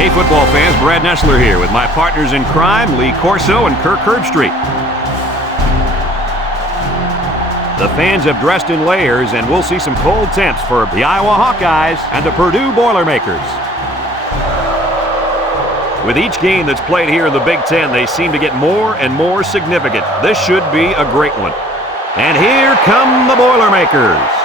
Hey, football fans, Brad Nessler here with my partners in crime, Lee Corso and Kirk Herbstreit. The fans have dressed in layers, and we'll see some cold temps for the Iowa Hawkeyes and the Purdue Boilermakers. With each game that's played here in the Big Ten, they seem to get more and more significant. This should be a great one. And here come the Boilermakers.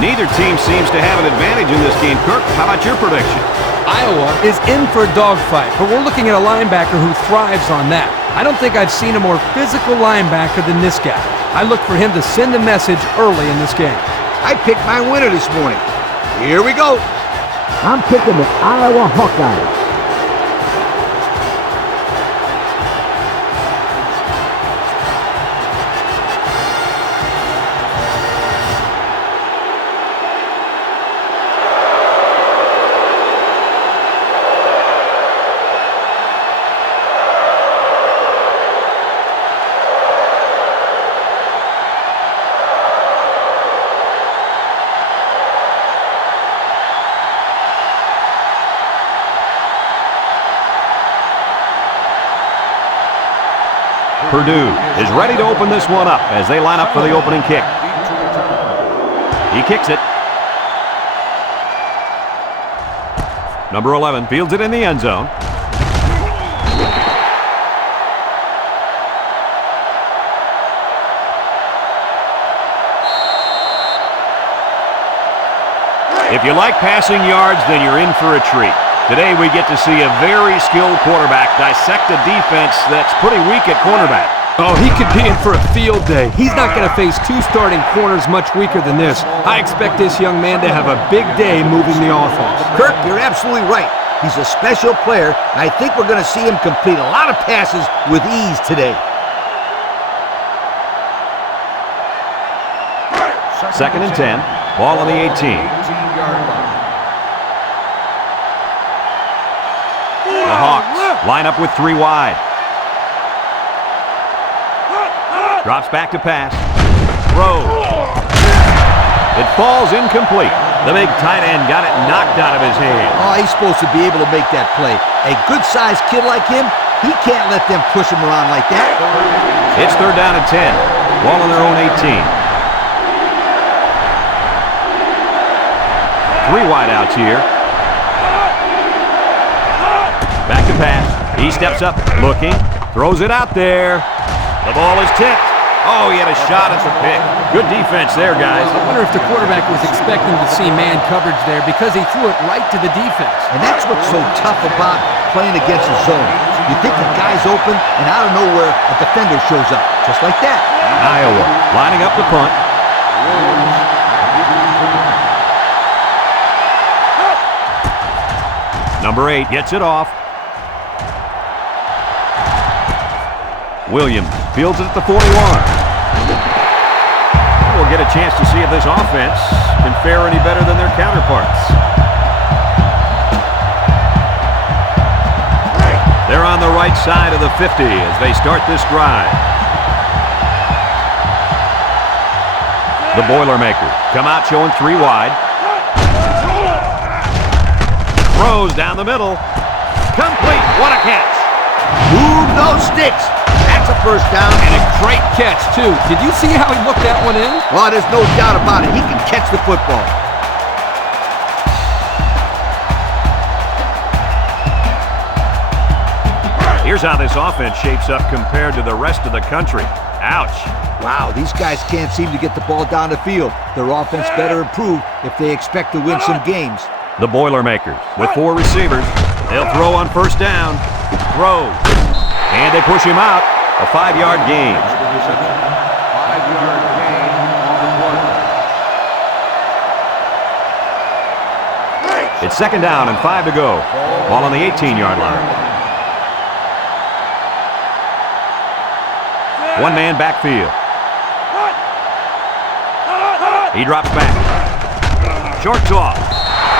Neither team seems to have an advantage in this game. Kirk, how about your prediction? Iowa is in for a dogfight, but we're looking at a linebacker who thrives on that. I don't think I've seen a more physical linebacker than this guy. I look for him to send a message early in this game. I picked my winner this morning. Here we go. I'm picking the Iowa Hawkeyes. Purdue is ready to open this one up as they line up for the opening kick. He kicks it. Number 11 fields it in the end zone. If you like passing yards, then you're in for a treat. Today we get to see a very skilled quarterback dissect a defense that's pretty weak at cornerback. Oh, he could be in for a field day. He's not going to face two starting corners much weaker than this. I expect this young man to have a big day moving the offense. Kirk, you're absolutely right. He's a special player, and I think we're going to see him complete a lot of passes with ease today. Second and 10, ball on the 18. The Hawks line up with three wide. Drops back to pass. Throws. It falls incomplete. The big tight end got it knocked out of his hand. Oh, he's supposed to be able to make that play. A good-sized kid like him, he can't let them push him around like that. It's third down and 10. Ball on their own 18. Three wide outs here. Back to pass. He steps up, looking, throws it out there. The ball is tipped. Oh, he had a shot at the pick. Good defense there, guys. I wonder if the quarterback was expecting to see man coverage there because he threw it right to the defense. And that's what's so tough about playing against a zone. You think the guy's open, and out of nowhere, a defender shows up, just like that. Iowa lining up the punt. Number 8 gets it off. Williams fields it at the 41. We'll get a chance to see if this offense can fare any better than their counterparts. They're on the right side of the 50 as they start this drive. The Boilermakers come out showing three wide. Throws down the middle. Complete. What a catch. Move those sticks. That's a first down. And a great catch, too. Did you see how he looked that one in? Well, there's no doubt about it. He can catch the football. Here's how this offense shapes up compared to the rest of the country. Ouch. Wow, these guys can't seem to get the ball down the field. Their offense better improve if they expect to win some games. The Boilermakers with four receivers. They'll throw on first down. Throws. And they push him out. A 5-yard gain. 5-yard gain on the play. It's second down and 5 to go. Ball on the 18-yard line. One-man backfield. He drops back. Short toss.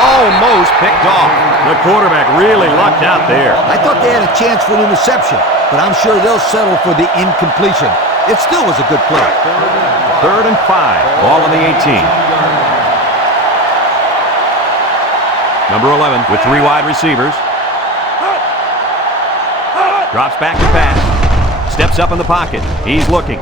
Almost picked off. The quarterback really lucked out there. I thought they had a chance for an interception, but I'm sure they'll settle for the incompletion. It still was a good play. Third and 5. Ball on the 18. Number 11 with 3 wide receivers. Drops back to pass. Steps up in the pocket. He's looking.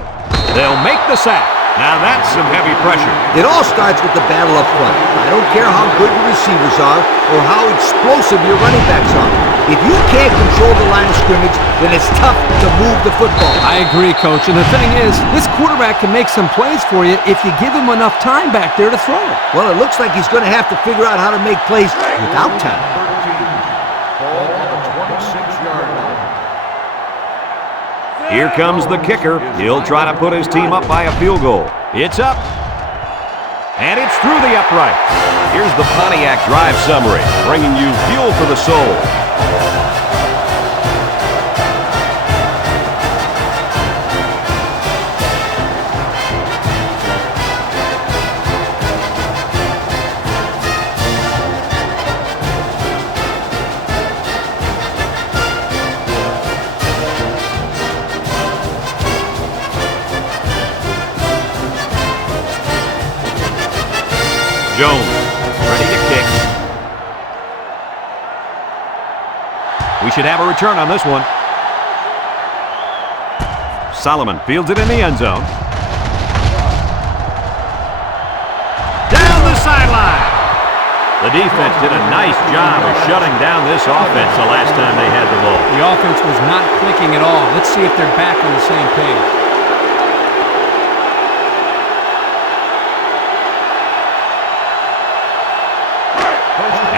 They'll make the sack. Now that's some heavy pressure. It all starts with the battle up front. I don't care how good your receivers are or how explosive your running backs are. If you can't control the line of scrimmage, then it's tough to move the football. I agree, Coach. And the thing is, this quarterback can make some plays for you if you give him enough time back there to throw it. Well, it looks like he's going to have to figure out how to make plays without time. Ball on the 26-yard line. Here comes the kicker. He'll try to put his team up by a field goal. It's up. And it's through the upright. Here's the Pontiac drive summary, bringing you fuel for the soul. Jones, ready to kick. We should have a return on this one. Solomon fields it in the end zone. Down the sideline. The defense did a nice job of shutting down this offense the last time they had the ball. The offense was not clicking at all. Let's see if they're back on the same page.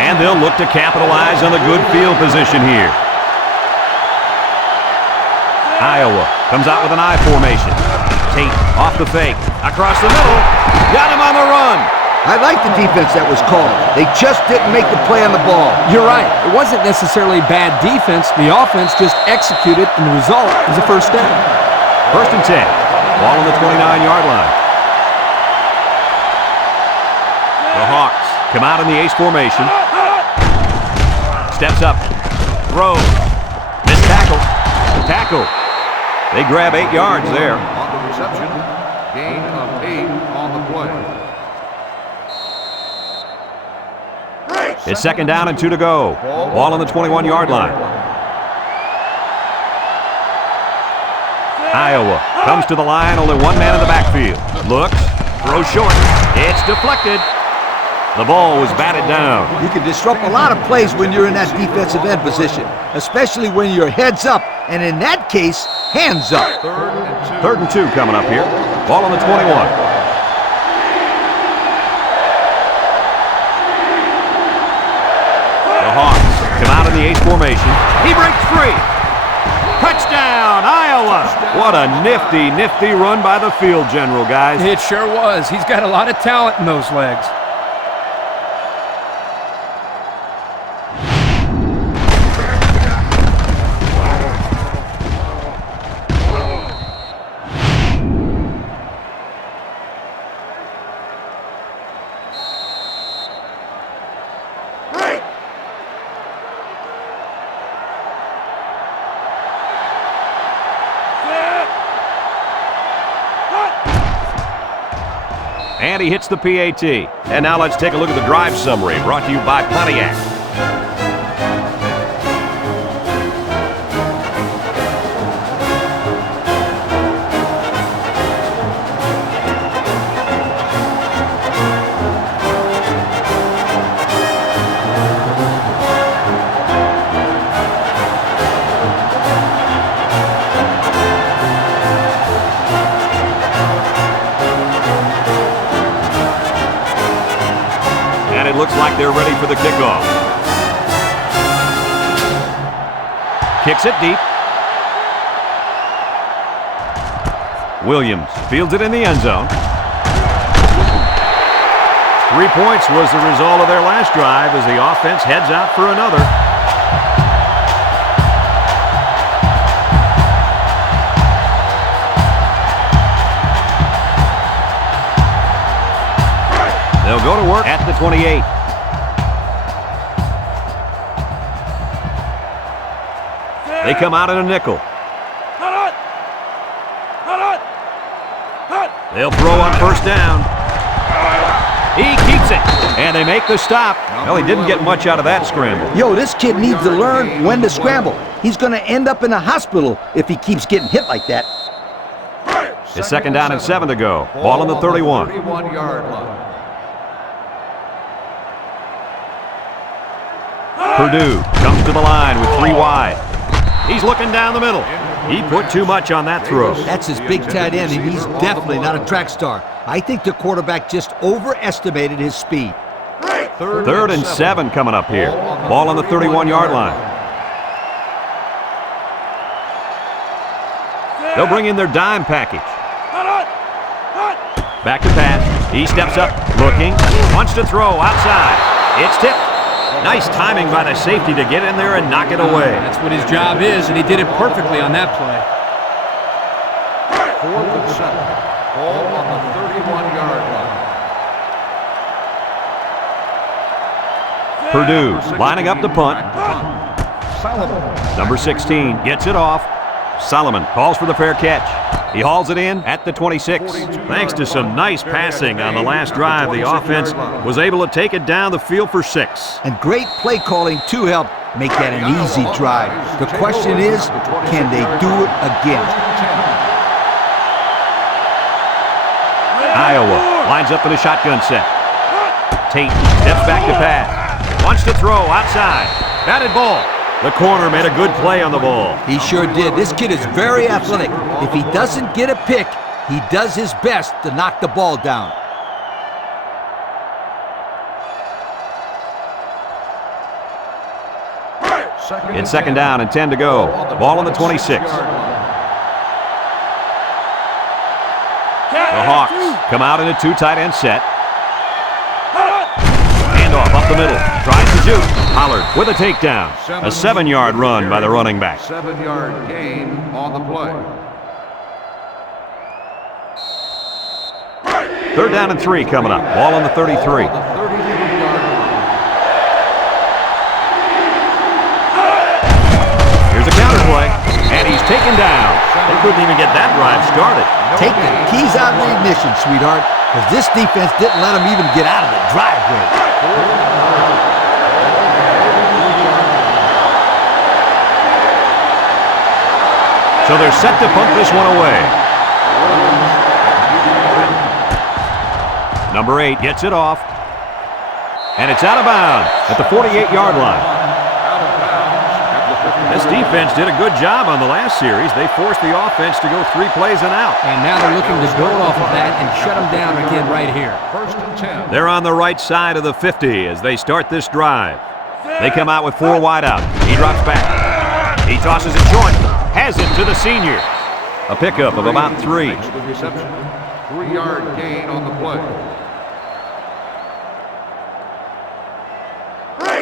And they'll look to capitalize on the good field position here. Iowa comes out with an I formation. Tate off the fake. Across the middle. Got him on the run. I like the defense that was called. They just didn't make the play on the ball. You're right. It wasn't necessarily bad defense. The offense just executed, and the result is a first down. 1st and 10. Ball on the 29-yard line. The Hawks come out in the ace formation. Steps up. Throws. Missed tackle. Tackle. They grab 8 yards there. On the reception, gain of 8 on the play. It's 2nd down and 2 to go. Ball on the 21-yard line. Iowa comes to the line, only one man in the backfield. Looks, throws short. It's deflected. The ball was batted down. You can disrupt a lot of plays when you're in that defensive end position, especially when you're heads up, and in that case, hands up. 3rd and 2 coming up here. Ball on the 21. The Hawks come out in the ace formation. He breaks free. Touchdown, Iowa. What a nifty run by the field general, guys. It sure was. He's got a lot of talent in those legs. And he hits the PAT. And now let's take a look at the drive summary brought to you by Pontiac. It looks like they're ready for the kickoff. Kicks it deep. Williams fields it in the end zone. 3 points was the result of their last drive as the offense heads out for another. They'll go to work at the 28. They come out in a nickel. They'll throw on 1st down. He keeps it. And they make the stop. Well, he didn't get much out of that scramble. Yo, this kid needs to learn when to scramble. He's going to end up in a hospital if he keeps getting hit like that. It's second down and 7 to go. Ball on the 31. 31-yard line. Purdue comes to the line with 3 wide. He's looking down the middle. He put too much on that throw. That's his big tight end, and he's definitely not a track star. I think the quarterback just overestimated his speed. Third and 7 coming up here. Ball on the 31-yard line. They'll bring in their dime package. Back to pass. He steps up, looking, wants to throw outside. It's tipped. Nice timing by the safety to get in there and knock it away. That's what his job is, and he did it perfectly on that play. 4th and 7. Ball on the 31-yard line. Purdue lining up the punt. Number 16 gets it off. Solomon calls for the fair catch. He hauls it in at the 26. Thanks to some nice passing on the last drive, the offense was able to take it down the field for 6. And great play calling to help make that an easy drive. The question is, can they do it again? Iowa lines up in a shotgun set. Tate steps back to pass. Wants to throw outside. Batted ball. The corner made a good play on the ball. He sure did. This kid is very athletic. If he doesn't get a pick, he does his best to knock the ball down. It's second down and 10 to go. Ball on the 26. The Hawks come out in a 2 tight end set. Handoff up the middle. Tries to shoot. Pollard with a takedown. A 7-yard run by the running back. 7-yard gain on the play. Third down and 3 coming up. Ball on the 33. Here's a counter play, and he's taken down. They couldn't even get that drive started. Take the keys out of the ignition, sweetheart, because this defense didn't let him even get out of the driveway. So they're set to punt this one away. Number 8 gets it off. And it's out of bounds at the 48-yard line. This defense did a good job on the last series. They forced the offense to go 3 plays and out. And now they're looking to build off of that and shut them down again right here. 1st and 10. They're on the right side of the 50 as they start this drive. They come out with 4 wide out. He drops back. He tosses it short. Has it to the senior. A pickup of about 3. Makes the reception. 3-yard gain on the play.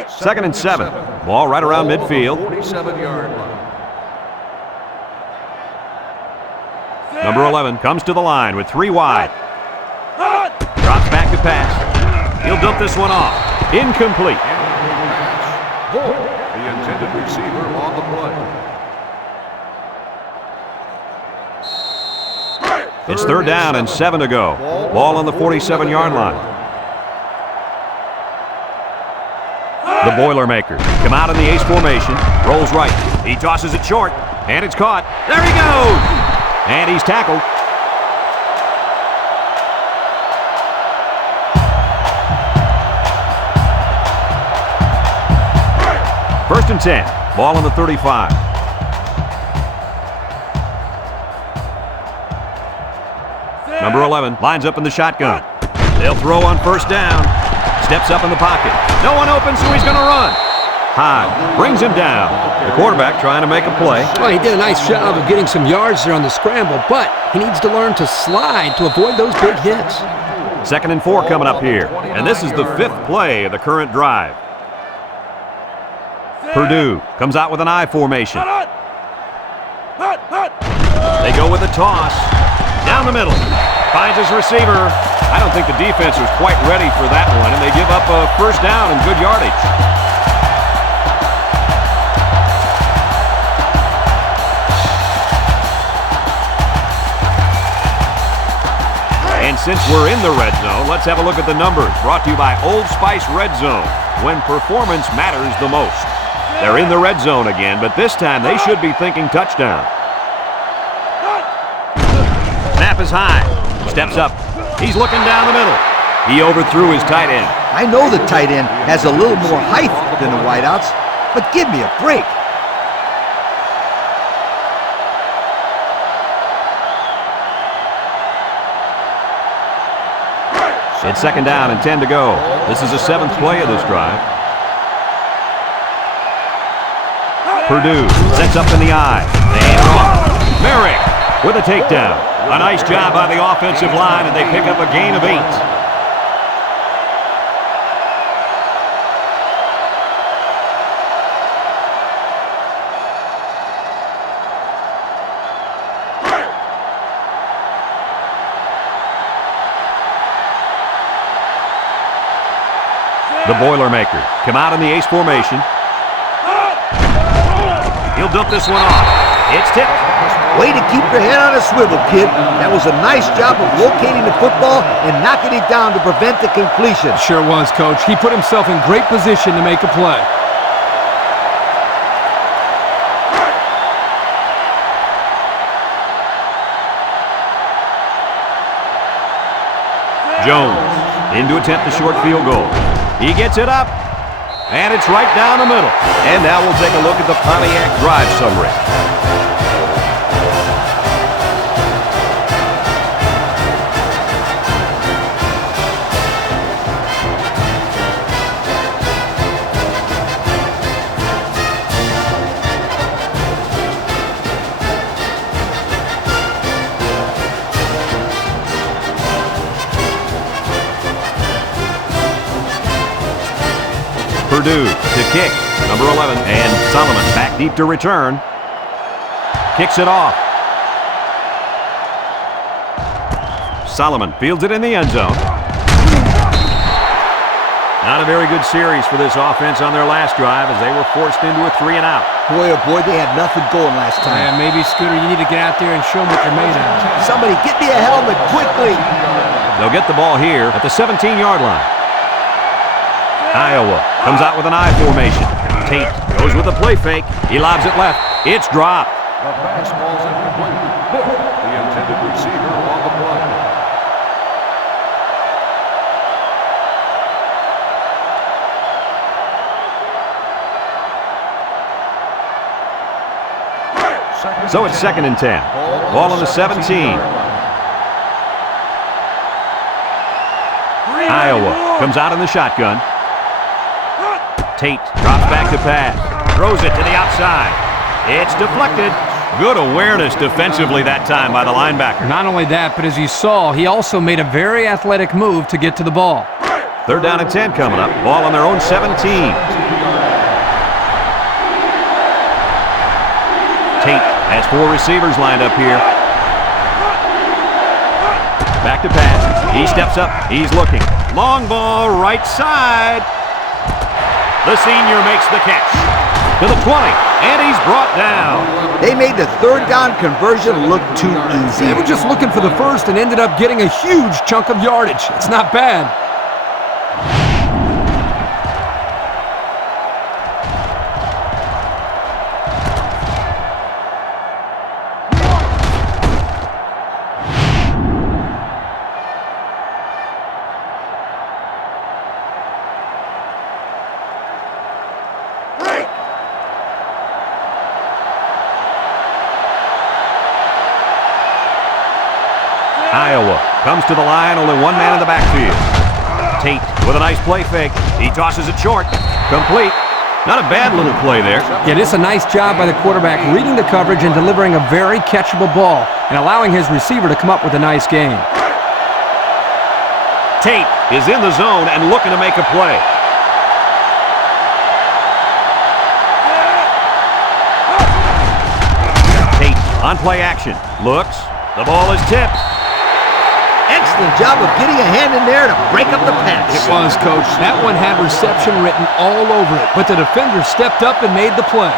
Second and 7. Ball right around midfield. 47-yard line. Number 11 comes to the line with 3 wide. Drops back to pass. He'll dump this one off. Incomplete. The intended receiver on the play. It's third down and 7 to go. Ball on the 47-yard line. The Boilermakers come out in the ace formation. Rolls right. He tosses it short. And it's caught. There he goes! And he's tackled. First and 10. Ball on the 35. Number 11 lines up in the shotgun. They'll throw on first down. Steps up in the pocket. No one open, so he's going to run. High brings him down. The quarterback trying to make a play. Well, he did a nice job of getting some yards there on the scramble, but he needs to learn to slide to avoid those big hits. Second and 4 coming up here. And this is the 5th play of the current drive. Purdue comes out with an I formation. They go with a toss. Down the middle. Finds his receiver. I don't think the defense was quite ready for that one, and they give up a first down and good yardage. And since we're in the red zone, let's have a look at the numbers. Brought to you by Old Spice Red Zone, when performance matters the most. They're in the red zone again, but this time they should be thinking touchdown. Snap is high. Steps up. He's looking down the middle. He overthrew his tight end. I know the tight end has a little more height than the wideouts, but give me a break. It's second down and 10 to go. This is the 7th play of this drive. Purdue sets up in the eye. They hand it off. Merrick with a takedown. A nice job by the offensive line, and they pick up a gain of 8. The Boilermakers come out in the ace formation. He'll dump this one off. It's tipped. Way to keep your head on a swivel, kid. That was a nice job of locating the football and knocking it down to prevent the completion. Sure was, Coach. He put himself in great position to make a play. Jones in to attempt the short field goal. He gets it up, and it's right down the middle. And now we'll take a look at the Pontiac drive summary. Purdue to kick, number 11, and Solomon back deep to return. Kicks it off. Solomon fields it in the end zone. Not a very good series for this offense on their last drive as they were forced into a 3-and-out. Boy, oh boy, they had nothing going last time. Yeah, maybe, Scooter, you need to get out there and show them what you're made of. Somebody get me a helmet quickly. They'll get the ball here at the 17-yard line. Iowa comes out with an I formation. Tate goes with a play fake. He lobs it left. It's dropped. The pass ball's incomplete. The intended receiver on the play. So it's second and 10. Ball on the 17. Iowa comes out in the shotgun. Tate drops back to pass. Throws it to the outside. It's deflected. Good awareness defensively that time by the linebacker. Not only that, but as you saw, he also made a very athletic move to get to the ball. Third down and 10 coming up. Ball on their own 17. Tate has 4 receivers lined up here. Back to pass. He steps up. He's looking. Long ball, right side. The senior makes the catch. To the 20, and he's brought down. They made the third down conversion look too easy. They were just looking for the first and ended up getting a huge chunk of yardage. It's not bad. Iowa comes to the line, only one man in the backfield. Tate with a nice play fake. He tosses it short. Complete. Not a bad little play there. Yeah, it's a nice job by the quarterback reading the coverage and delivering a very catchable ball and allowing his receiver to come up with a nice gain. Tate is in the zone and looking to make a play. Tate on play action. Looks. The ball is tipped. Excellent job of getting a hand in there to break up the pass. It was, Coach. That one had reception written all over it, but the defender stepped up and made the play.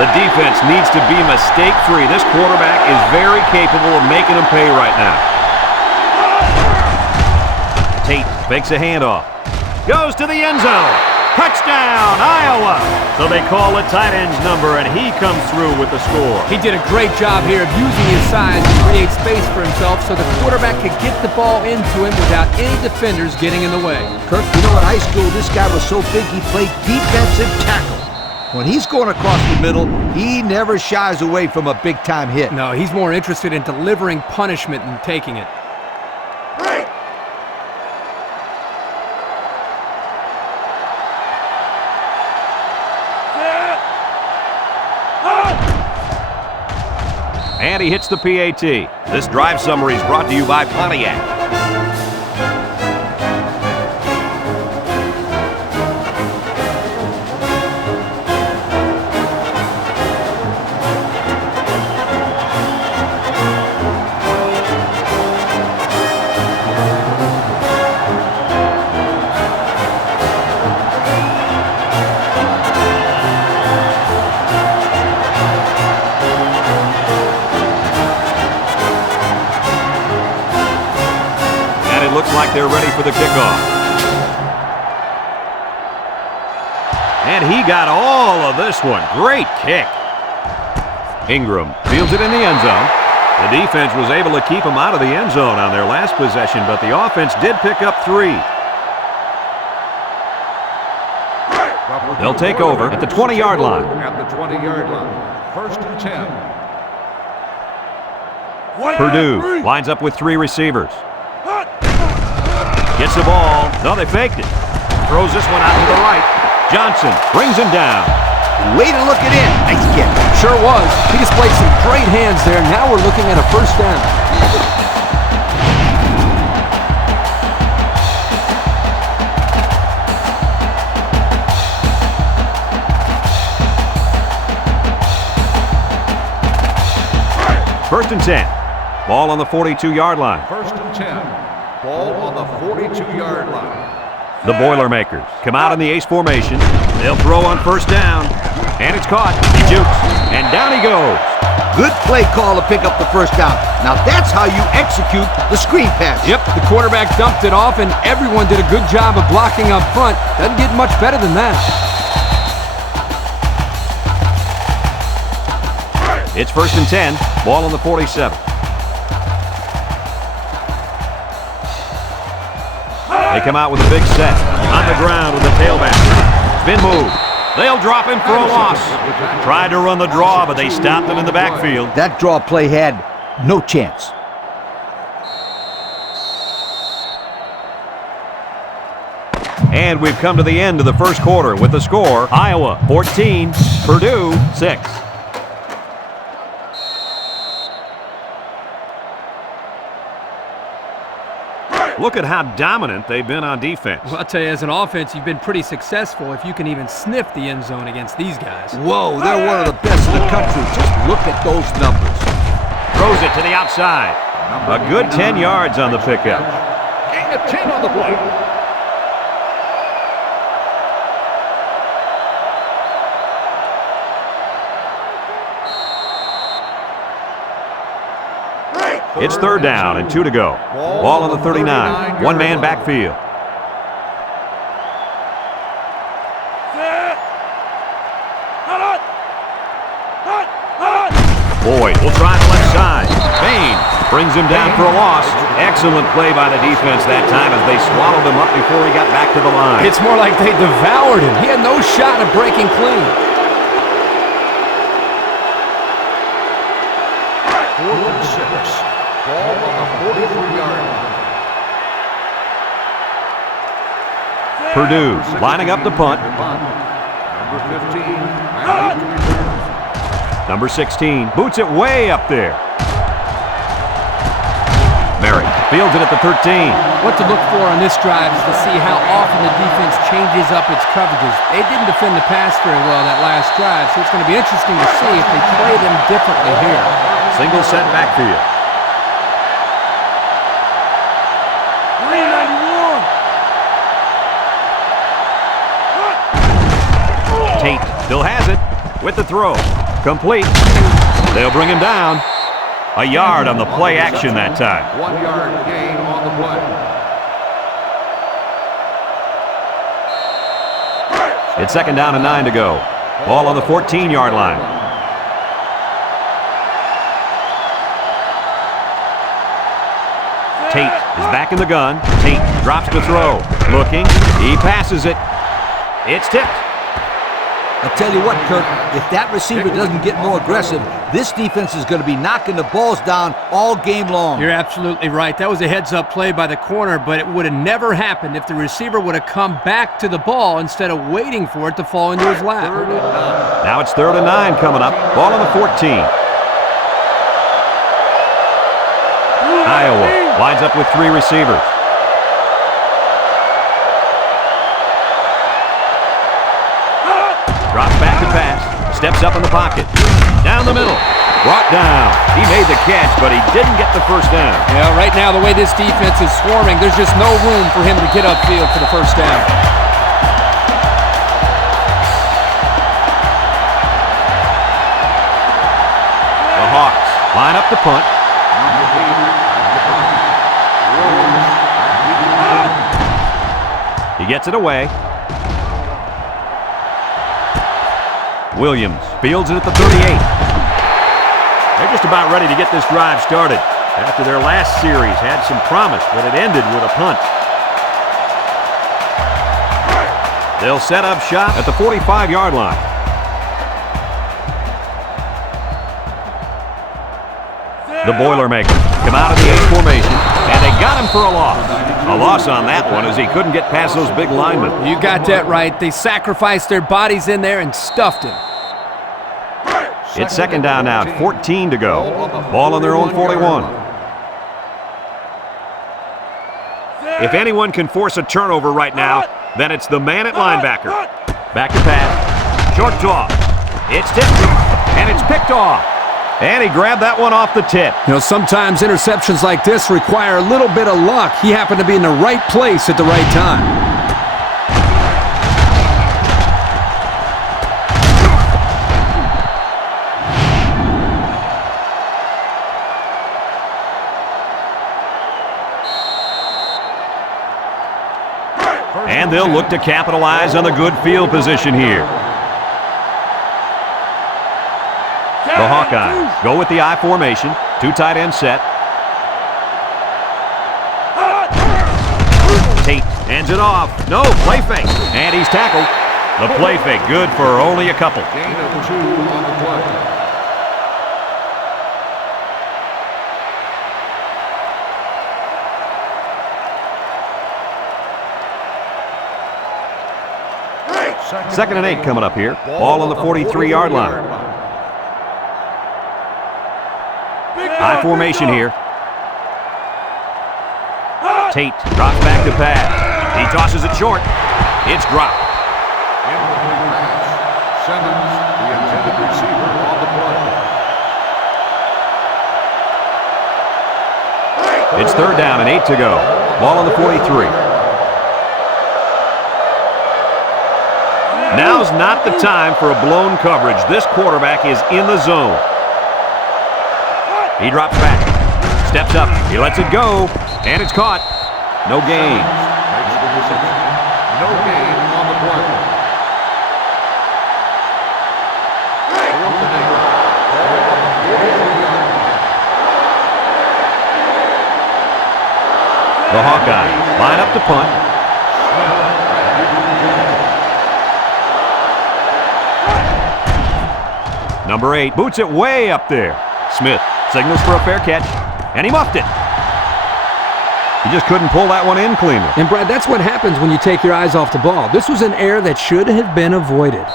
The defense needs to be mistake-free. This quarterback is very capable of making them pay right now. Tate fakes a handoff. Goes to the end zone. Touchdown, Iowa! So they call a tight end's number, and he comes through with the score. He did a great job here of using his size to create space for himself so the quarterback could get the ball into him without any defenders getting in the way. Kirk, you know, in high school, this guy was so big he played defensive tackle. When he's going across the middle, he never shies away from a big-time hit. No, he's more interested in delivering punishment than taking it. And he hits the PAT. This drive summary is brought to you by Pontiac. Looks like they're ready for the kickoff. And he got all of this one. Great kick. Ingram fields it in the end zone. The defense was able to keep him out of the end zone on their last possession, but the offense did pick up 3. They'll take over at the 20-yard line. At the 20-yard line. First and 10. Purdue lines up with 3 receivers. Gets the ball. No, they faked it. Throws this one out to the right. Johnson brings him down. Way to look it in. Nice kick. Sure was. He displayed some great hands there. Now we're looking at a first down. First and 10. Ball on the 42-yard line. First and 10. Ball on the 42-yard line. The Boilermakers come out in the ace formation. They'll throw on first down. And it's caught. He jukes. And down he goes. Good play call to pick up the first down. Now that's how you execute the screen pass. Yep, the quarterback dumped it off, and everyone did a good job of blocking up front. Doesn't get much better than that. It's first and 10. Ball on the 47. They come out with a big set. On the ground with the tailback. Spin move. They'll drop him for a loss. Tried to run the draw, but they stopped him in the backfield. That draw play had no chance. And we've come to the end of the first quarter with the score, Iowa 14, Purdue 6. Look at how dominant they've been on defense. Well, I'll tell you, as an offense, you've been pretty successful if you can even sniff the end zone against these guys. Whoa, they're one of the best in the country. Just look at those numbers. Throws it to the outside. A good 10 yards on the pickup. Gain of 10 on the play. It's third down and 2 to go. Ball on the 39. One-man backfield. Boyd will try the left side. Bain brings him down for a loss. Excellent play by the defense that time as they swallowed him up before he got back to the line. It's more like they devoured him. He had no shot at breaking clean. 4th and 6. Ball on the 43-yard line. Purdue lining up the punt. Number 15. Number 16 boots it way up there. Merritt fields it at the 13. What to look for on this drive is to see how often the defense changes up its coverages. They didn't defend the pass very well that last drive, so it's going to be interesting to see if they play them differently here. Single set backfield. Tate still has it with the throw. Complete. They'll bring him down. A yard on the play action that time. 1 yard gain on the play. It's 2nd down and 9 to go. Ball on the 14-yard line. Tate is back in the gun. Tate drops to throw. Looking. He passes it. It's tipped. I'll tell you what, Kirk, if that receiver doesn't get more aggressive, this defense is going to be knocking the balls down all game long. You're absolutely right. That was a heads-up play by the corner, but it would have never happened if the receiver would have come back to the ball instead of waiting for it to fall into his lap. Now it's 3rd and 9 coming up. Ball on the 14. Iowa lines up with 3 receivers. Drops back to pass. Steps up in the pocket. Down the middle. Brought down. He made the catch, but he didn't get the first down. Yeah, right now, the way this defense is swarming, there's just no room for him to get upfield for the first down. The Hawks line up to punt. He gets it away. Williams fields it at the 38. They're just about ready to get this drive started. After their last series had some promise, but it ended with a punt. They'll set up shop at the 45-yard line. The Boilermakers come out of the 8 formation, and they got him for a loss. A loss on that one as he couldn't get past those big linemen. You got that right. They sacrificed their bodies in there and stuffed him. It's 2nd down now, 14 to go. Ball on their own 41. If anyone can force a turnover right now, then it's the man at linebacker. Back to pass. Short toss. It's tipped, and it's picked off. And he grabbed that one off the tip. You know, sometimes interceptions like this require a little bit of luck. He happened to be in the right place at the right time. And they'll look to capitalize on the good field position here. The Hawkeyes go with the I formation. 2 tight end set. Tate hands it off. No, play fake. And he's tackled. The play fake good for only a couple. Gain of 2 on the play. Second and 8 coming up here. Ball on the 43-yard line. I formation here. Tate drops back to pass. He tosses it short. It's dropped. Incomplete pass. Simmons, the intended receiver, on the play. It's 3rd down and 8 to go. Ball on the 43. Now's not the time for a blown coverage. This quarterback is in the zone. He drops back. Steps up. He lets it go. And it's caught. No gain. Makes the reception. No gain on the play. 4th and 8. The Hawkeyes line up to punt. Number 8 boots it way up there. Smith signals for a fair catch, and he muffed it. He just couldn't pull that one in cleanly. And, Brad, that's what happens when you take your eyes off the ball. This was an error that should have been avoided.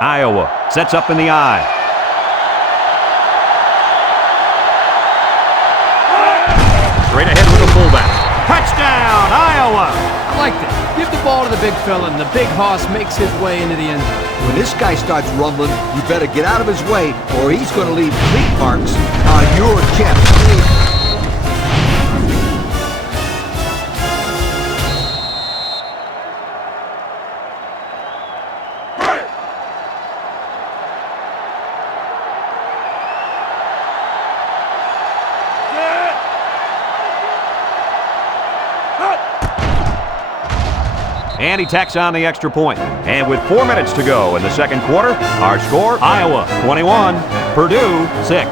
Iowa sets up in the I. Straight ahead with the fullback. Touchdown, Iowa! I like that. Give the ball to the big fella, and the big hoss makes his way into the end zone. When this guy starts rumbling, you better get out of his way, or he's going to leave cleat marks on your chest. And he tacks on the extra point. And with 4 minutes to go in the second quarter, our score, Iowa 21, Purdue 6.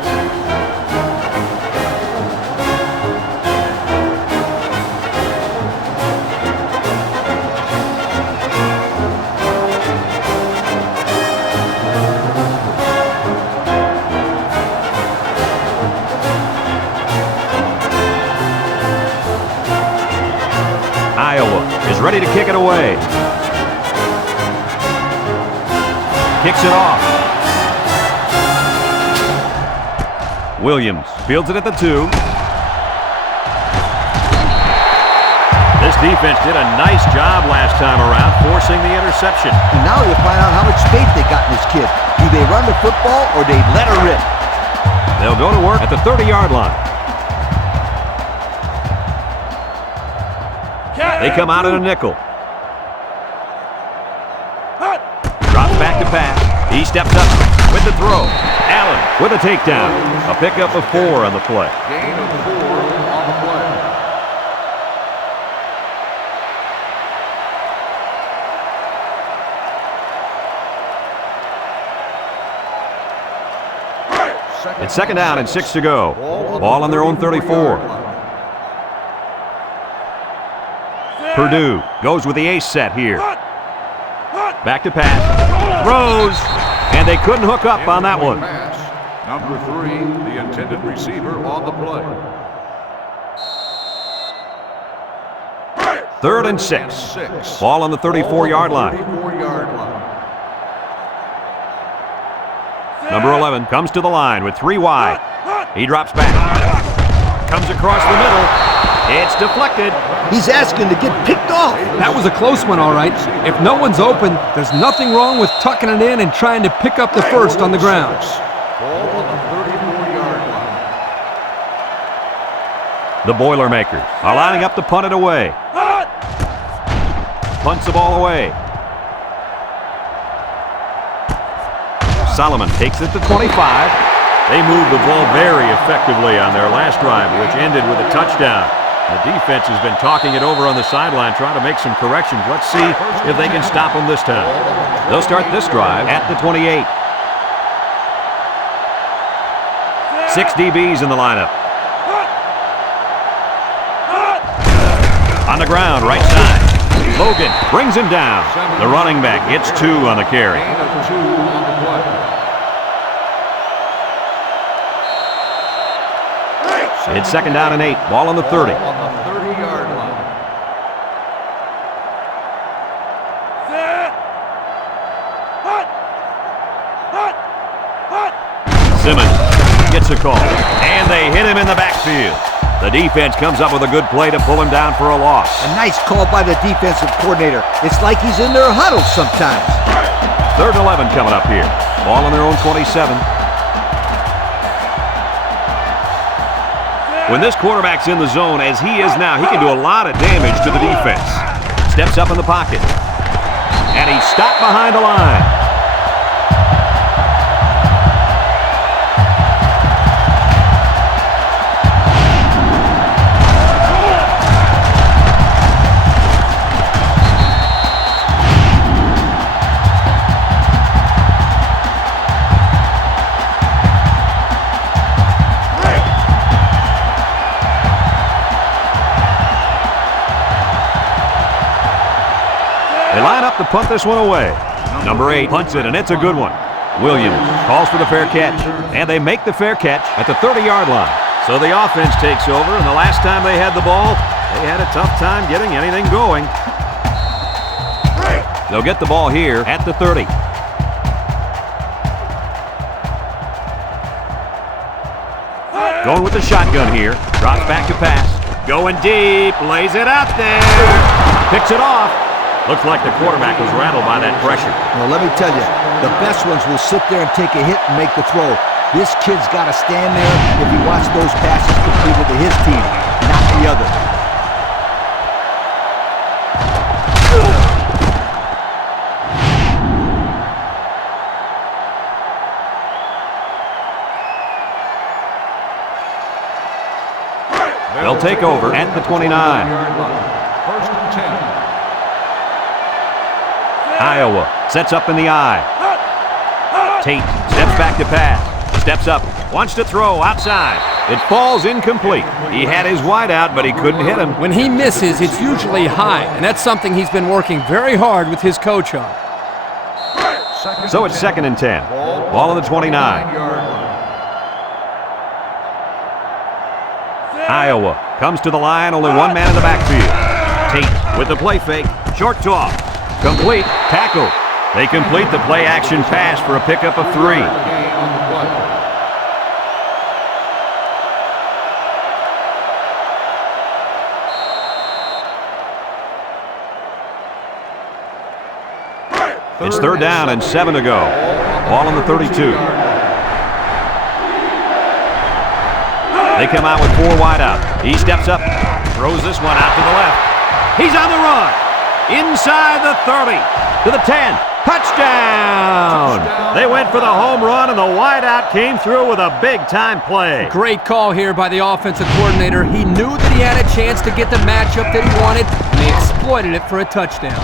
Iowa is ready to kick it away. Kicks it off. Williams fields it at the 2. This defense did a nice job last time around, forcing the interception. And now you'll find out how much faith they got in this kid. Do they run the football or they let her rip? They'll go to work at the 30-yard line. They come out in a nickel. Drops back to pass. He steps up with the throw. Allen with a takedown. A pickup of 4 on the play. Gain of 4 on the play. It's second down and 6 to go. Ball on their own 34. Purdue goes with the ace set here. Back to pass. Throws. And they couldn't hook up on that one. Pass. Number 3, the intended receiver on the play. 3rd and 6. Ball on the 34-yard line. 34-yard line. Number 11 comes to the line with 3 wide. He drops back. Comes across the middle. It's deflected. He's asking to get picked off. That was a close one, all right. If no one's open, there's nothing wrong with tucking it in and trying to pick up the first on the ground. Ball on the 34-yard line. The Boilermakers are lining up to punt it away. Punts the ball away. Solomon takes it to 25. They moved the ball very effectively on their last drive, which ended with a touchdown. The defense has been talking it over on the sideline, trying to make some corrections. Let's see if they can stop them this time. They'll start this drive at the 28. 6 DBs in the lineup. On the ground, right side. Logan brings him down. The running back gets 2 on the carry. Gain of 2 on the play. It's second down and 8. Ball on the 30. On the 30-yard line. Simmons gets a call. And they hit him in the backfield. The defense comes up with a good play to pull him down for a loss. A nice call by the defensive coordinator. It's like he's in their huddle sometimes. 3rd and 11 coming up here. Ball on their own 27. When this quarterback's in the zone, as he is now, he can do a lot of damage to the defense. Steps up in the pocket. And he's stopped behind the line. Line up to punt this one away. Number 8 punts it, and it's a good one. Williams calls for the fair catch, and they make the fair catch at the 30-yard line. So the offense takes over, and the last time they had the ball, they had a tough time getting anything going. They'll get the ball here at the 30. Going with the shotgun here. Drops back to pass. Going deep. Lays it out there. Picks it off. Looks like the quarterback was rattled by that pressure. Well, let me tell you, the best ones will sit there and take a hit and make the throw. This kid's got to stand there if he wants those passes completed to his team, not the other. They'll take over at the 29. 1st and 10. Iowa sets up in the I. Tate steps back to pass. Steps up. Wants to throw outside. It falls incomplete. He had his wide out, but he couldn't hit him. When he misses, it's usually high, and that's something he's been working very hard with his coach on. So it's 2nd and 10. Ball on the 29. Iowa comes to the line, only one man in the backfield. Tate with the play fake. Short toss. Complete. Tackle. They complete the play-action pass for a pickup of 3. It's 3rd down and 7 to go. Ball on the 32. They come out with 4 wide out. He steps up, throws this one out to the left. He's on the run. Inside the 30, to the 10. Touchdown! They went for the home run, and the wide out came through with a big-time play. Great call here by the offensive coordinator. He knew that he had a chance to get the matchup that he wanted, and they exploited it for a touchdown.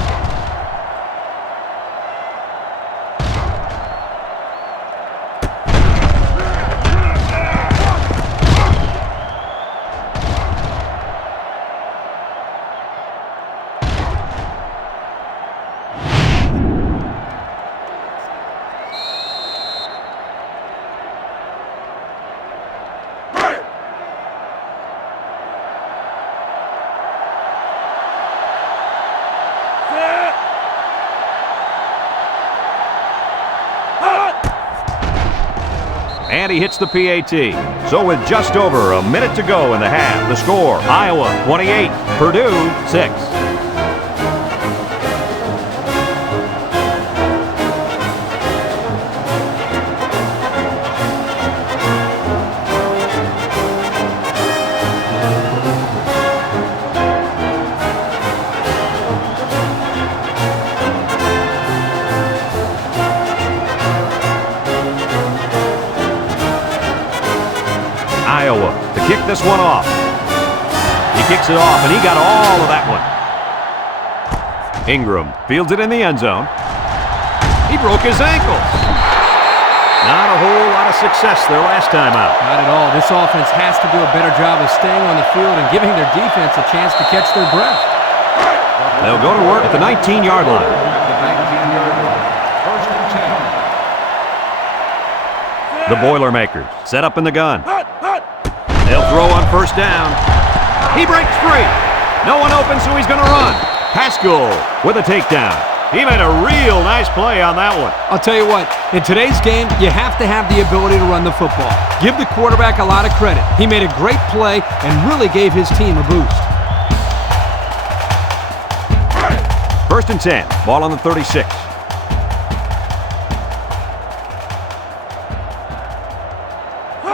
And he hits the PAT. So with just over a minute to go in the half, the score, Iowa 28, Purdue 6. Iowa to kick this one off. He kicks it off, and he got all of that one. Ingram fields it in the end zone. He broke his ankles. Not a whole lot of success there last time out. Not at all. This offense has to do a better job of staying on the field and giving their defense a chance to catch their breath. They'll go to work at the 19-yard line. The Boilermakers set up in the gun. They'll throw on 1st down. He breaks free. No one open, so he's going to run. Pascal with a takedown. He made a real nice play on that one. I'll tell you what, in today's game, you have to have the ability to run the football. Give the quarterback a lot of credit. He made a great play and really gave his team a boost. 1st and 10. Ball on the 36.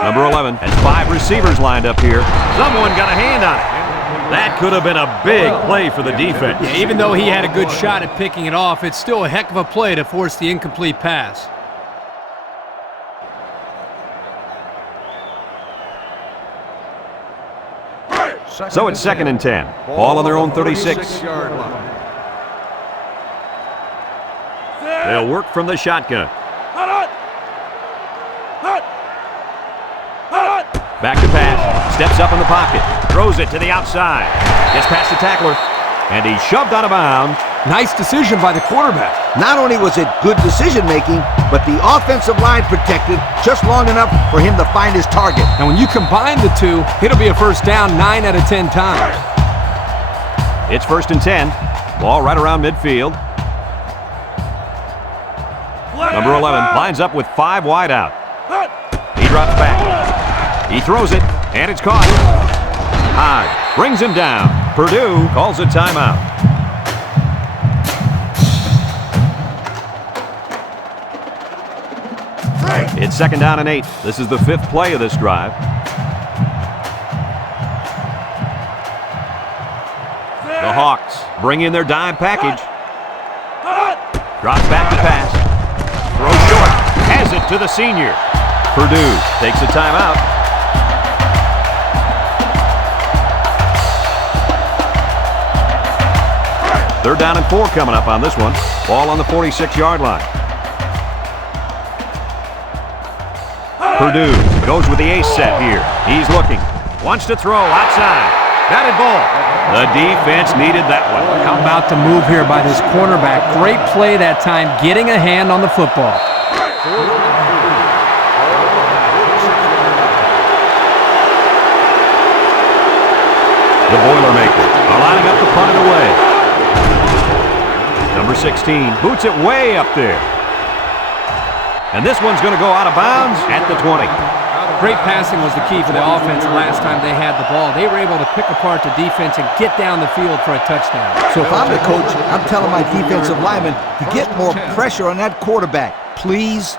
Number 11 has 5 receivers lined up here. Someone got a hand on it. That could have been a big play for the defense. Yeah, even though he had a good shot at picking it off, it's still a heck of a play to force the incomplete pass. So it's 2nd and 10. Ball on their own 36. They'll work from the shotgun. Back to pass. Steps up in the pocket. Throws it to the outside. Gets past the tackler. And he's shoved out of bounds. Nice decision by the quarterback. Not only was it good decision-making, but the offensive line protected just long enough for him to find his target. And when you combine the two, it'll be a 1st down 9 out of 10 times. It's 1st and 10. Ball right around midfield. Number 11 lines up with 5 wide out. He drops back. He throws it, and it's caught. Hyde brings him down. Purdue calls a timeout. It's 2nd down and 8. This is the 5th play of this drive. The Hawks bring in their dime package. Drops back to pass. Throws short. Has it to the senior. Purdue takes a timeout. Third down and 4 coming up on this one. Ball on the 46-yard line. Purdue goes with the ace set here. He's looking. Wants to throw outside. Batted ball. The defense needed that one. How about the move here by this cornerback? Great play that time, getting a hand on the football. The Boilermakers are lining up to punt it away. Number 16 boots it way up there. And this one's going to go out of bounds at the 20. Great passing was the key for the offense the last time they had the ball. They were able to pick apart the defense and get down the field for a touchdown. So if I'm the coach, I'm telling my defensive linemen to get more pressure on that quarterback. Please.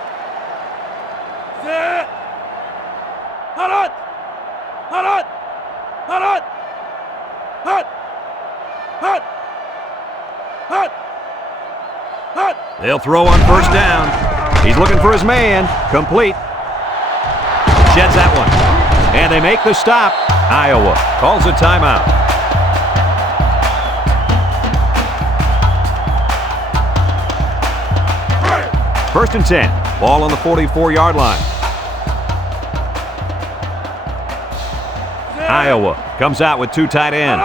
They'll throw on first down. He's looking for his man. Complete. Sheds that one. And they make the stop. Iowa calls a timeout. First and 10. Ball on the 44-yard line. Iowa comes out with two tight ends.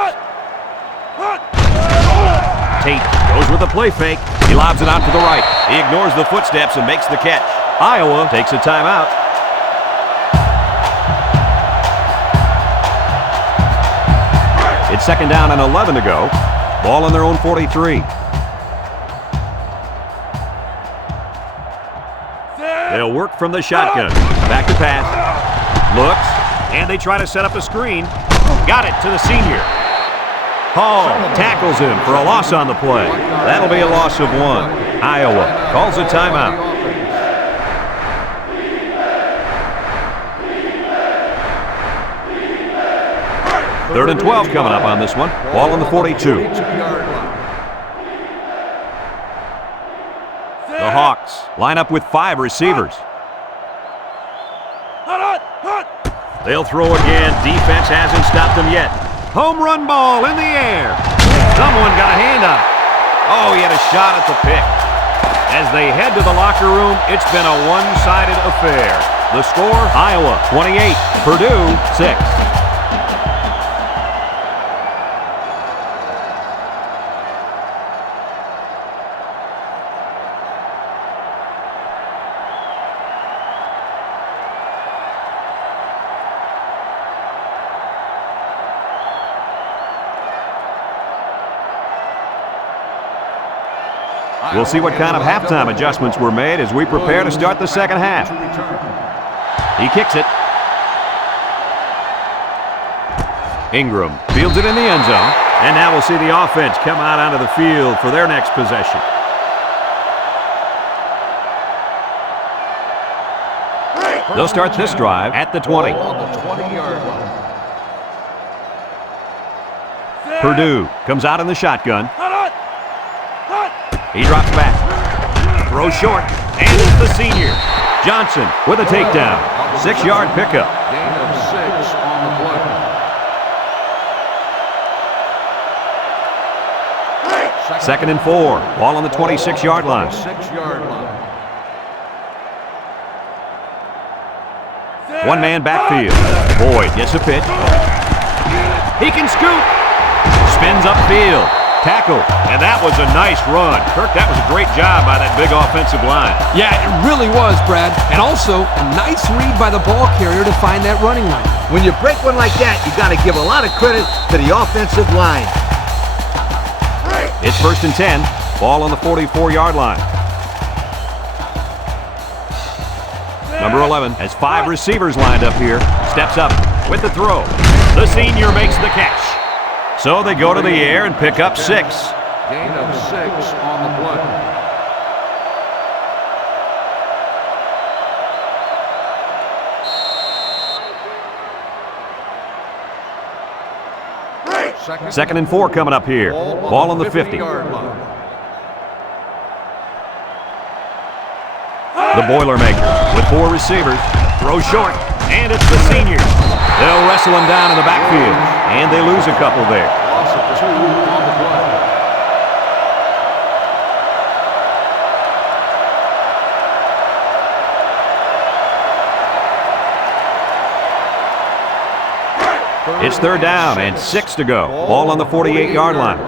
Tate goes with a play fake. He lobs it out to the right. He ignores the footsteps and makes the catch. Iowa takes a timeout. It's second down and 11 to go. Ball on their own 43. They'll work from the shotgun. Back to pass. Looks, and they try to set up a screen. Got it to the senior. Hall tackles him for a loss on the play. That'll be a loss of 1. Iowa calls a timeout. Third and 12 coming up on this one. Ball on the 42. The Hawks line up with 5 receivers. They'll throw again. Defense hasn't stopped them yet. Home run ball in the air. Someone got a hand on it. Oh, he had a shot at the pick. As they head to the locker room, it's been a one-sided affair. The score, Iowa 28, Purdue 6. We'll see what kind of halftime adjustments were made as we prepare to start the second half. He kicks it. Ingram fields it in the end zone. And now we'll see the offense come out onto the field for their next possession. They'll start this drive at the 20. Purdue comes out in the shotgun. He drops back. Throw short. And it's the senior. Johnson with a takedown. 6-yard pickup. Gain of 6 on the play. Second and 4. Ball on the 26-yard line. 6-yard line. One-man backfield. Boyd gets a pitch. He can scoot. Spins upfield. Tackle, and that was a nice run. Kirk, that was a great job by that big offensive line. Yeah, it really was, Brad. And also, a nice read by the ball carrier to find that running line. When you break one like that, you got to give a lot of credit to the offensive line. It's first and 10. Ball on the 44-yard line. Number 11 has 5 receivers lined up here. Steps up with the throw. The senior makes the catch. So they go to the air and pick up 6. Gain of 6 on the play. Second and 4 coming up here. Ball on the 50. The Boilermakers with 4 receivers. Throw short, and it's the senior. They'll wrestle him down in the backfield, and they lose a couple there. Loss of 2 on the play. It's third down and 6 to go. Ball on the 48-yard line.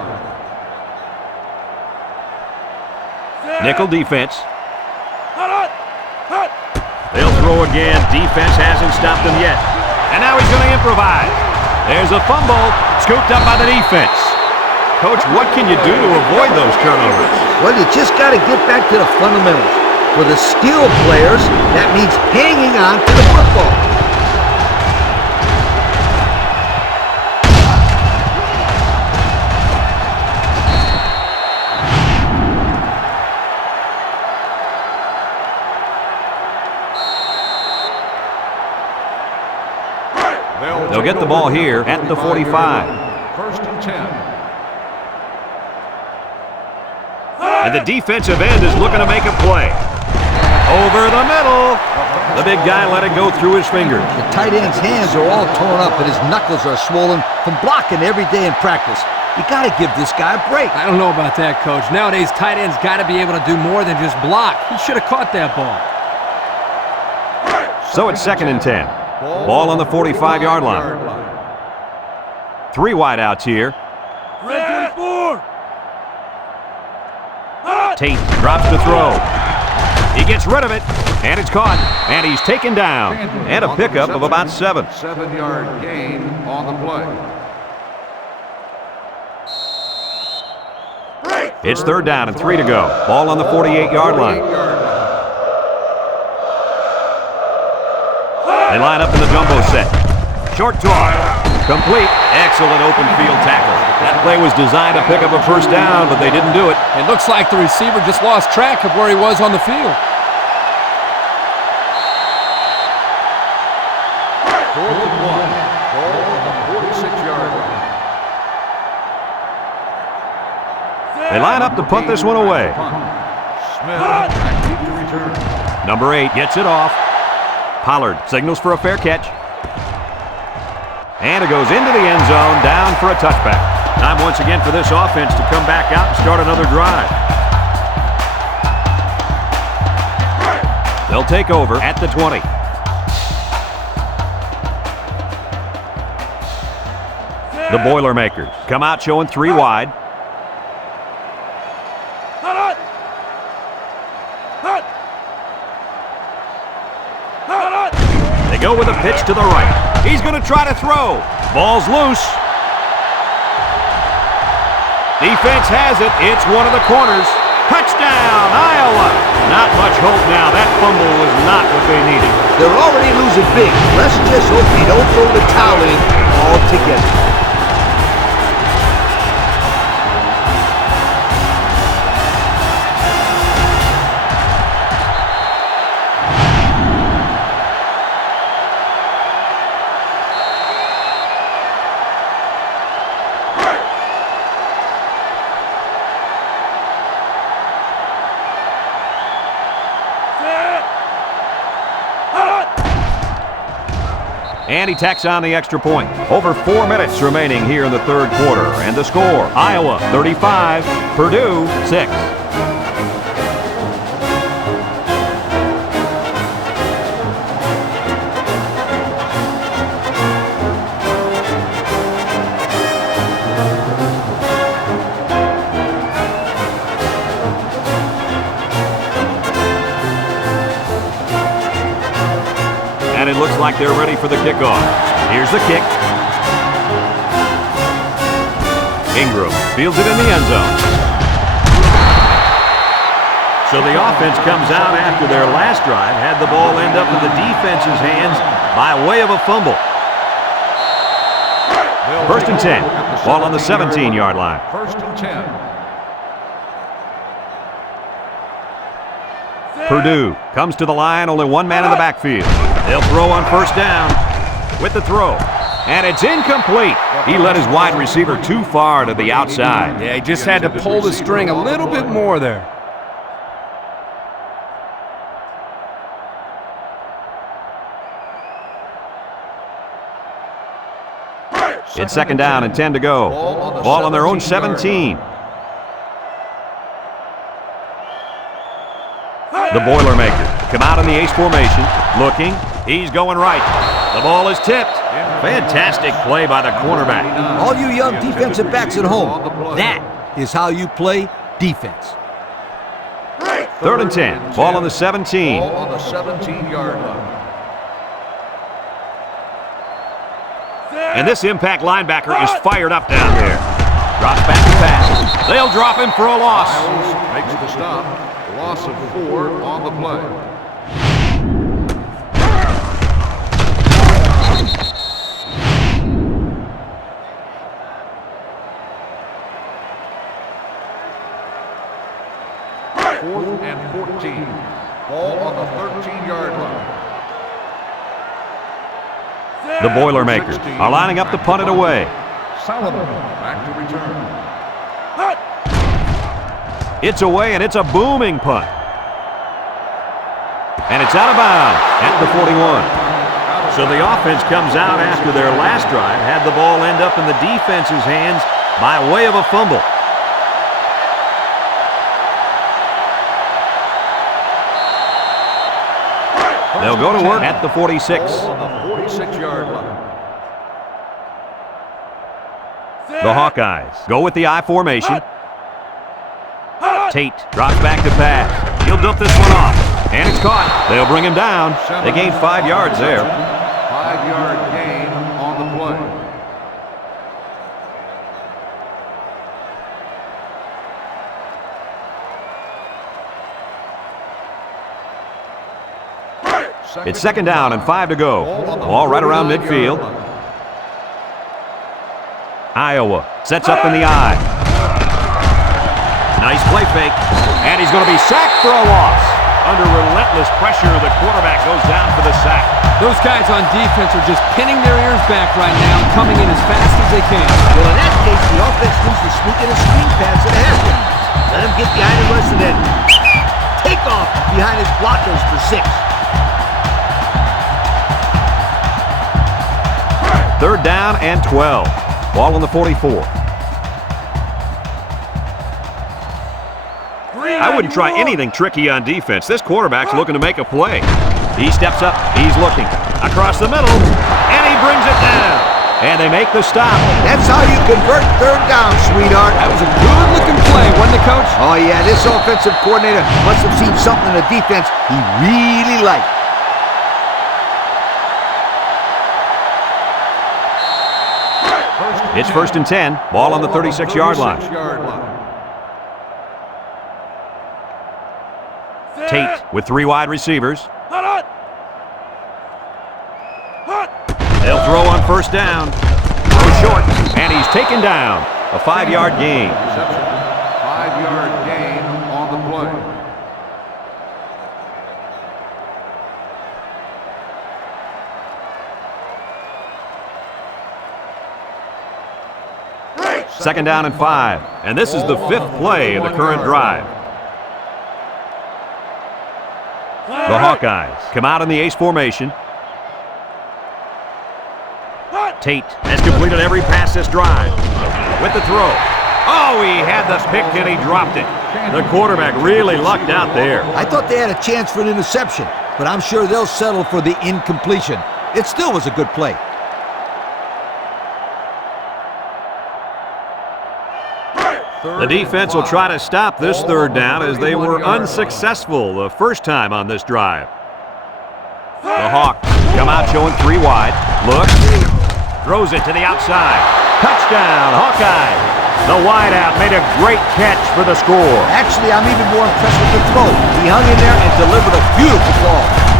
Nickel defense. They'll throw again. Defense hasn't stopped them yet. And now he's going to improvise. There's a fumble. Scooped up by the defense. Coach, what can you do to avoid those turnovers? Well, you just got to get back to the fundamentals. For the skilled players, that means hanging on to the football. They'll get the ball here at the 45. First and 10. And the defensive end is looking to make a play. Over the middle. The big guy let it go through his fingers. The tight end's hands are all torn up and his knuckles are swollen from blocking every day in practice. You got to give this guy a break. I don't know about that, Coach. Nowadays, tight ends got to be able to do more than just block. He should have caught that ball. So it's second and 10. Ball on the 45-yard line. 3 wideouts here. Tate drops to throw. He gets rid of it, and it's caught, and he's taken down. And a pickup of about 7. 7-yard gain on the play. It's third down and 3 to go. Ball on the 48-yard line. They line up in the jumbo set. Short toss. Complete. Excellent open field tackle. That play was designed to pick up a first down, but they didn't do it. It looks like the receiver just lost track of where he was on the field. Fourth and 1. Ball on the 46-yard line. They line up to punt this one away. Smith back to return. Number 8 gets it off. Pollard signals for a fair catch. And it goes into the end zone, down for a touchback. Time once again for this offense to come back out and start another drive. They'll take over at the 20. The Boilermakers come out showing 3 wide. They go with a pitch to the right. He's going to try to throw. Ball's loose. Defense has it. It's one of the corners. Touchdown, Iowa. Not much hope now. That fumble was not what they needed. They're already losing big. Let's just hope they don't throw the towel in altogether. And he tacks on the extra point. Over 4 minutes remaining here in the third quarter. And the score, Iowa 35, Purdue 6. And it looks like they're ready for the kickoff. Here's the kick. Ingram fields it in the end zone. So the offense comes out after their last drive, had the ball end up in the defense's hands by way of a fumble. First and 10. Ball on the 17-yard line. First and 10. Purdue comes to the line, only 1 man in the backfield. They'll throw on first down with the throw. And it's incomplete. He led his wide receiver too far to the outside. Yeah, he just had to pull the string a little bit more there. It's second down and 10 to go. Ball on their own 17. The Boilermakers come out in the ace formation, looking. He's going right. The ball is tipped, Fantastic play by the cornerback. All you young defensive backs at home, that is how you play defense. 3rd and 10. Ball on the 17. Ball on the 17-yard line. And this impact linebacker is fired up down there. Drops back to pass. They'll drop him for a loss. Miles makes the stop. Loss of 4 on the play. Fourth and 14. Ball on the 13-yard line. The Boilermakers are lining up to punt it away. Solomon back to return. It's away, and it's a booming punt. And it's out of bounds at the 41. So the offense comes out after their last drive, had the ball end up in the defense's hands by way of a fumble. They'll go to work at the 46. Ball on the 46-yard line. The Hawkeyes go with the I formation. Tate drops back to pass. He'll dump this one off. And it's caught. They'll bring him down. They gained 5 yards there. 5-yard gain on the play. It's 2nd down and 5 to go. Ball right around midfield. Iowa sets up in the I. Nice play fake. And he's going to be sacked for a loss. Under relentless pressure, the quarterback goes down for the sack. Those guys on defense are just pinning their ears back right now and coming in as fast as they can. Well, in that case, the offense needs to sneak in a screen pass at halftime. Let him get behind the rush and then take off behind his blockers for 6. 3rd down and 12. Ball on the 44. I wouldn't try anything tricky on defense. This quarterback's looking to make a play. He steps up. He's looking. Across the middle. And he brings it down. And they make the stop. That's how you convert 3rd down, sweetheart. That was a good-looking play, wasn't it, Coach? Oh, yeah, this offensive coordinator must have seen something in the defense he really liked. It's 1st and 10. Ball on the 36-yard line. Tate with 3 wide receivers. They'll throw on 1st down. Throw short, and he's taken down. A 5-yard gain. 5-yard gain on the play. Second down and 5. And this is the 5th play of the current drive. The Hawkeyes come out in the ace formation. Tate has completed every pass this drive. With the throw. Oh, he had the pick and he dropped it. The quarterback really lucked out there. I thought they had a chance for an interception, but I'm sure they'll settle for the incompletion. It still was a good play. The defense will try to stop this 3rd down as they were unsuccessful the first time on this drive. The Hawks come out showing 3 wide. Look. Throws it to the outside. Touchdown, Hawkeye. The wideout made a great catch for the score. Actually, I'm even more impressed with the throw. He hung in there and delivered a beautiful ball.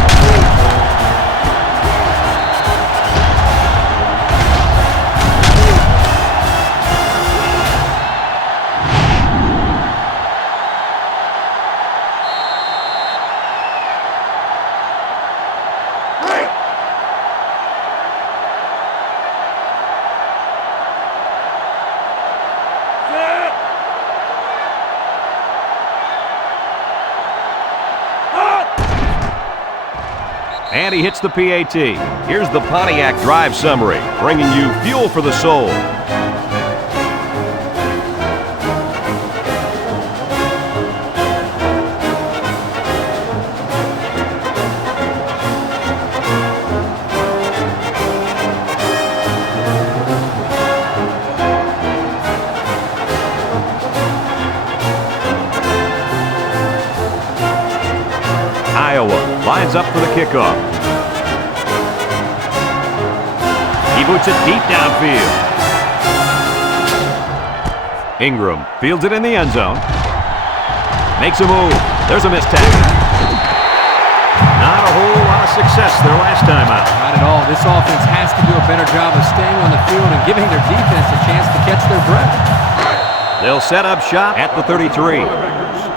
And he hits the PAT. Here's the Pontiac drive summary, bringing you fuel for the soul. lines up for the kickoff. He boots it deep downfield. Ingram fields it in the end zone. Makes a move. There's a missed tackle. Not a whole lot of success their last time out. Not at all. This offense has to do a better job of staying on the field and giving their defense a chance to catch their breath. They'll set up shop at the 33.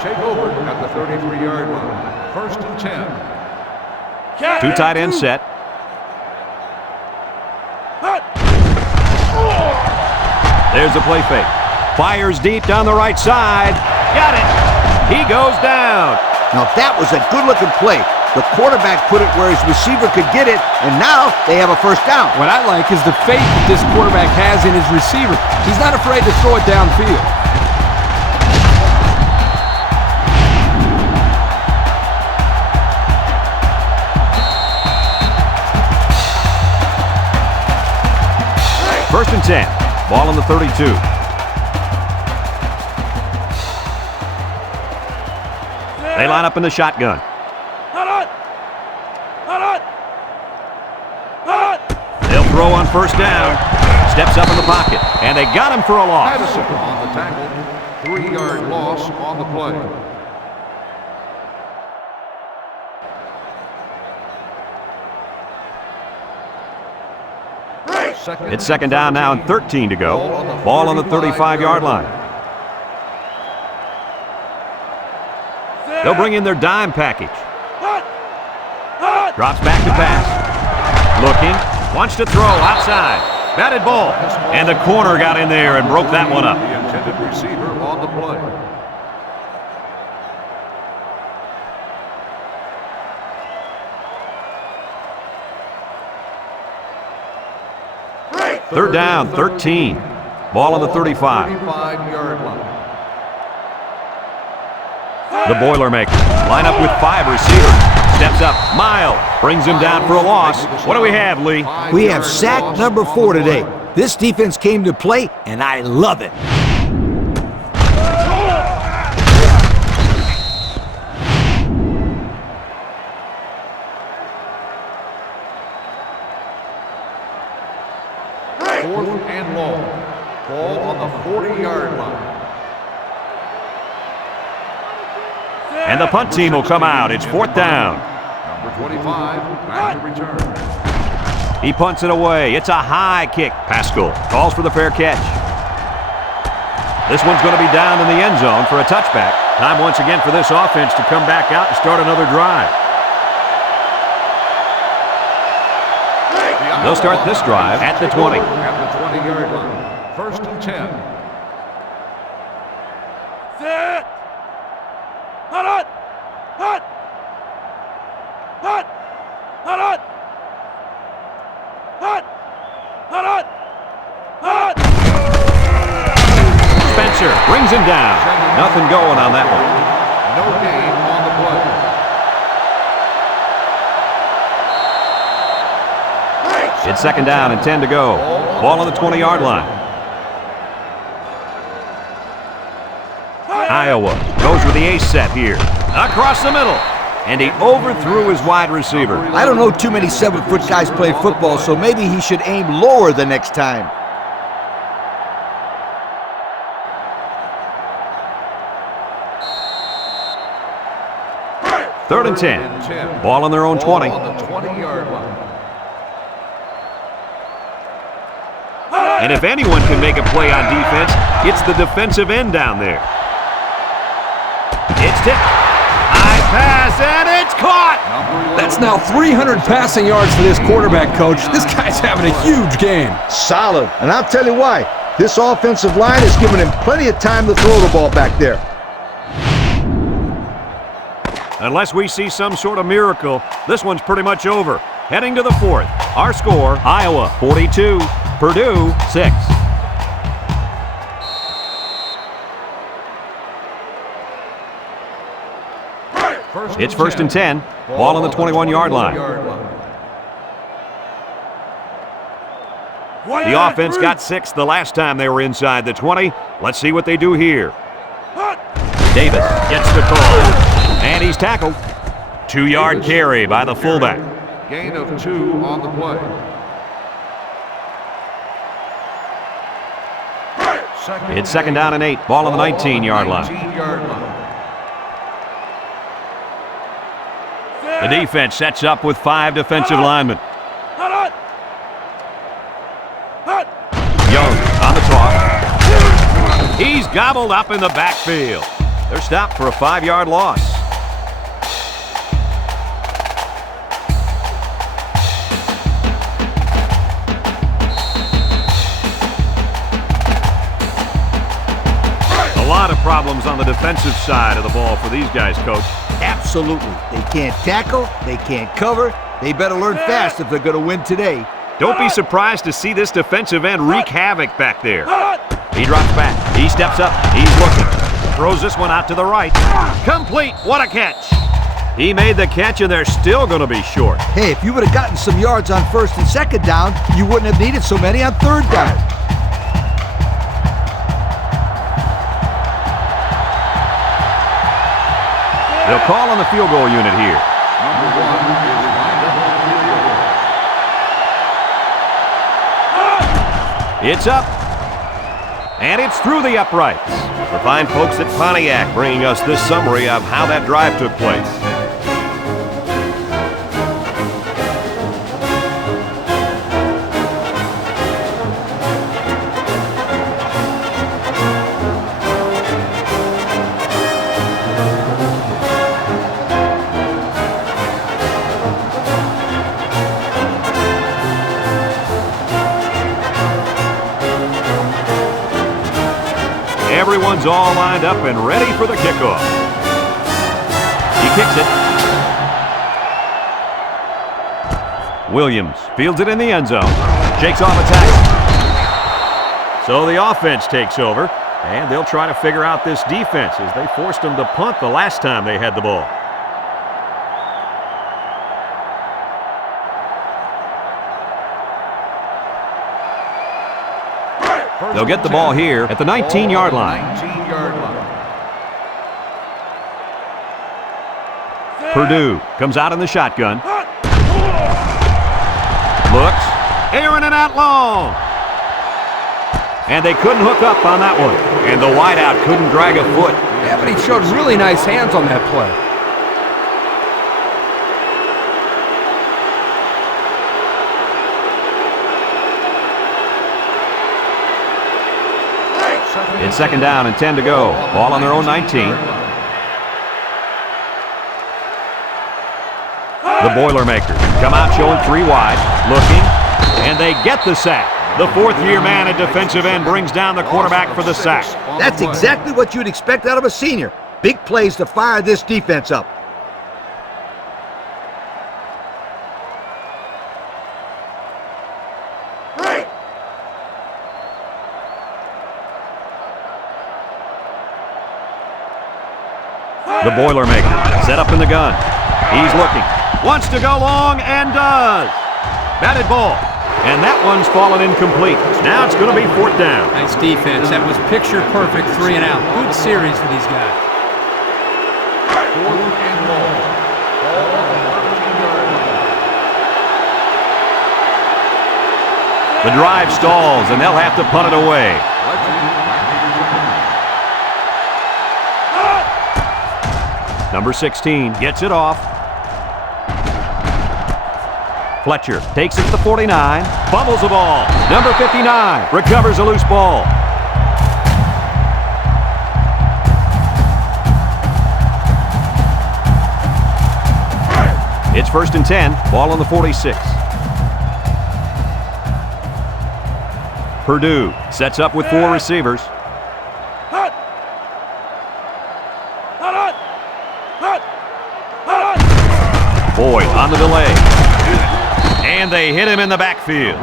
Take over at the 33-yard line. 1st and 10. Two tight end set. There's the play fake. Fires deep down the right side. Got it. He goes down. Now that was a good-looking play. The quarterback put it where his receiver could get it, and now they have a first down. What I like is the faith that this quarterback has in his receiver. He's not afraid to throw it downfield. First and 10. Ball on the 32. They line up in the shotgun. They'll throw on first down. Steps up in the pocket, and they got him for a loss. Madison on the tackle. 3-yard loss on the play. It's second down now and 13 to go. Ball on the 35-yard line. They'll bring in their dime package. Drops back to pass. Looking. Wants to throw outside. Batted ball. And the corner got in there and broke that one up. The intended receiver on the play. Third down, 13. Ball on the 35. 35-yard line. The Boilermakers line up with 5 receivers. Steps up. Miles brings him down for a loss. What do we have, Lee? We have sack number 4 today. This defense came to play, and I love it. Fourth and long. Ball on the 40-yard line. And the punt team will come out. It's 4th down. Number 25, back to return. He punts it away. It's a high kick. Pascal calls for the fair catch. This one's going to be down in the end zone for a touchback. Time once again for this offense to come back out and start another drive. They'll start this drive at the 20. At the 20-yard line. 1st and 10. Spencer brings him down. Nothing going on that one. No gain on the play. It's second down and 10 to go. Ball on the 20-yard line. Iowa goes with the ace set here. Across the middle. And he overthrew his wide receiver. I don't know too many 7-foot guys play football, so maybe he should aim lower the next time. Third and 10. Ball on their own 20. On the 20-yard line. And if anyone can make a play on defense, it's the defensive end down there. It's tipped. High pass, and it's caught. That's now 300 passing yards for this quarterback, coach. This guy's having a huge game. Solid. And I'll tell you why. This offensive line has given him plenty of time to throw the ball back there. Unless we see some sort of miracle, this one's pretty much over. Heading to the 4th. Our score, Iowa 42, Purdue 6. It's 1st and 10. Ball on the 21-yard line. The offense got 6 the last time they were inside the 20. Let's see what they do here. Davis gets the call. And he's tackled. 2-yard carry by the fullback. Gain of 2 on the play. It's 2nd down and 8. Ball on the 19-yard line. 19-yard line. The defense sets up with 5 defensive linemen. Young on the toss. He's gobbled up in the backfield. They're stopped for a 5-yard loss. A lot of problems on the defensive side of the ball for these guys, Coach. Absolutely. They can't tackle. They can't cover. They better learn fast if they're going to win today. Don't be surprised to see this defensive end wreak havoc back there. He drops back. He steps up. He's looking. Throws this one out to the right. Complete. What a catch. He made the catch, and they're still going to be short. Hey, if you would have gotten some yards on 1st and 2nd down, you wouldn't have needed so many on 3rd down. They'll call on the field goal unit here. Number 1 is lined up on the field goal. It's up. And it's through the uprights. The fine folks at Pontiac bringing us this summary of how that drive took place. Everyone's all lined up and ready for the kickoff. He kicks it. Williams fields it in the end zone. Shakes off a tackle. So the offense takes over, and they'll try to figure out this defense as they forced them to punt the last time they had the ball. They'll get the ball here at the 19-yard line. 19-yard line. Purdue comes out in the shotgun. Looks. Airing it out long. And they couldn't hook up on that one. And the wideout couldn't drag a foot. Yeah, but he showed really nice hands on that play. It's 2nd down and 10 to go. Ball on their own 19. The Boilermakers come out showing 3 wide, looking, and they get the sack. The 4th-year man at defensive end brings down the quarterback for the sack. That's exactly what you'd expect out of a senior. Big plays to fire this defense up. The Boilermaker set up in the gun. He's looking. Wants to go long and does. Batted ball. And that one's fallen incomplete. Now it's going to be 4th down. Nice defense. That was picture perfect 3 and out. Good series for these guys. 4th and ball. Ball on the 13-yard line. The drive stalls, and they'll have to punt it away. Number 16 gets it off. Fletcher takes it to the 49, fumbles the ball. Number 59 recovers a loose ball. It's 1st and 10, ball on the 46. Purdue sets up with 4 receivers. Boyd on the delay. And they hit him in the backfield.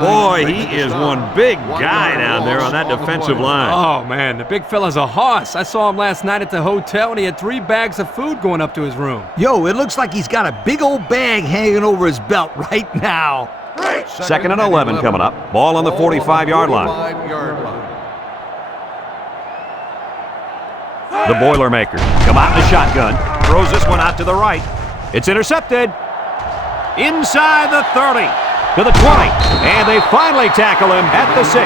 Boy, he is one big guy down there on that defensive line. Oh, man, the big fella's a hoss. I saw him last night at the hotel, and he had 3 bags of food going up to his room. Yo, it looks like he's got a big old bag hanging over his belt right now. 2nd and 11 coming up. Ball on the 45-yard line. The Boilermakers come out in the shotgun. Throws this one out to the right. It's intercepted. Inside the 30, to the 20, and they finally tackle him at the 6.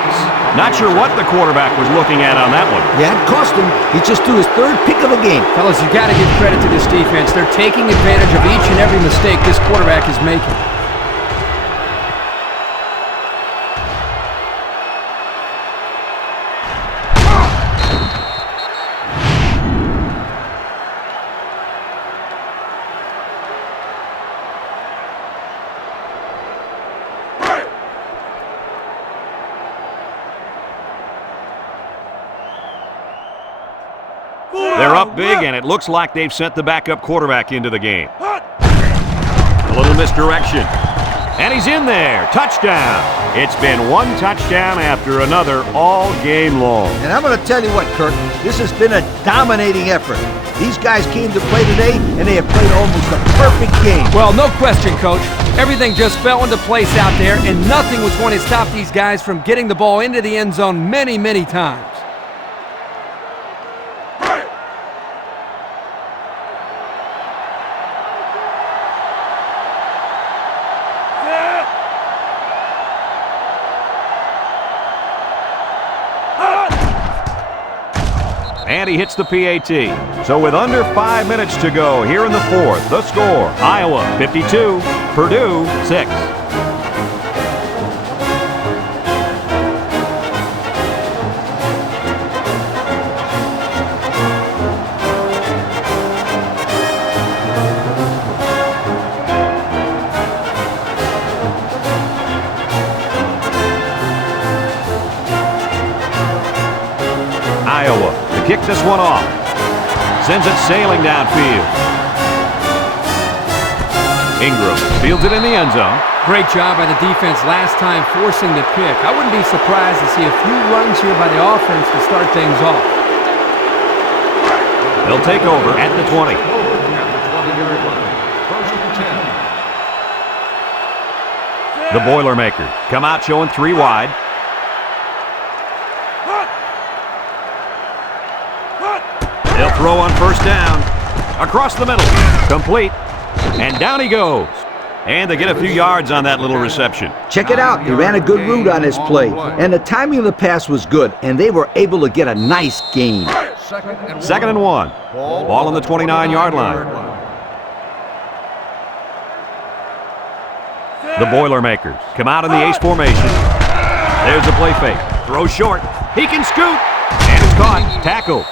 Not sure what the quarterback was looking at on that one. Yeah, it cost him. He just threw his third pick of the game. Fellas, you got to give credit to this defense. They're taking advantage of each and every mistake this quarterback is making. They're up big, and it looks like they've sent the backup quarterback into the game. A little misdirection. And he's in there. Touchdown. It's been one touchdown after another all game long. And I'm going to tell you what, Kirk, this has been a dominating effort. These guys came to play today, and they have played almost a perfect game. Well, no question, Coach. Everything just fell into place out there, and nothing was going to stop these guys from getting the ball into the end zone many, many times. And he hits the PAT. So with under 5 minutes to go here in the fourth, the score, Iowa 52, Purdue 6. Iowa to kick this one off. Sends it sailing downfield. Ingram fields it in the end zone. Great job by the defense last time forcing the pick. I wouldn't be surprised to see a few runs here by the offense to start things off. They'll take over at the 20. At the 20-yard line. First and 10. The Boilermakers come out showing 3 wide. They'll throw on first down. Across the middle. Complete. And down he goes. And they get a few yards on that little reception. Check it out. He ran a good route on his play. And the timing of the pass was good. And they were able to get a nice gain. Second and 1. Ball on the 29-yard line. The Boilermakers come out in the ace formation. There's a play fake. Throw short. He can scoot. And it's caught. Tackle.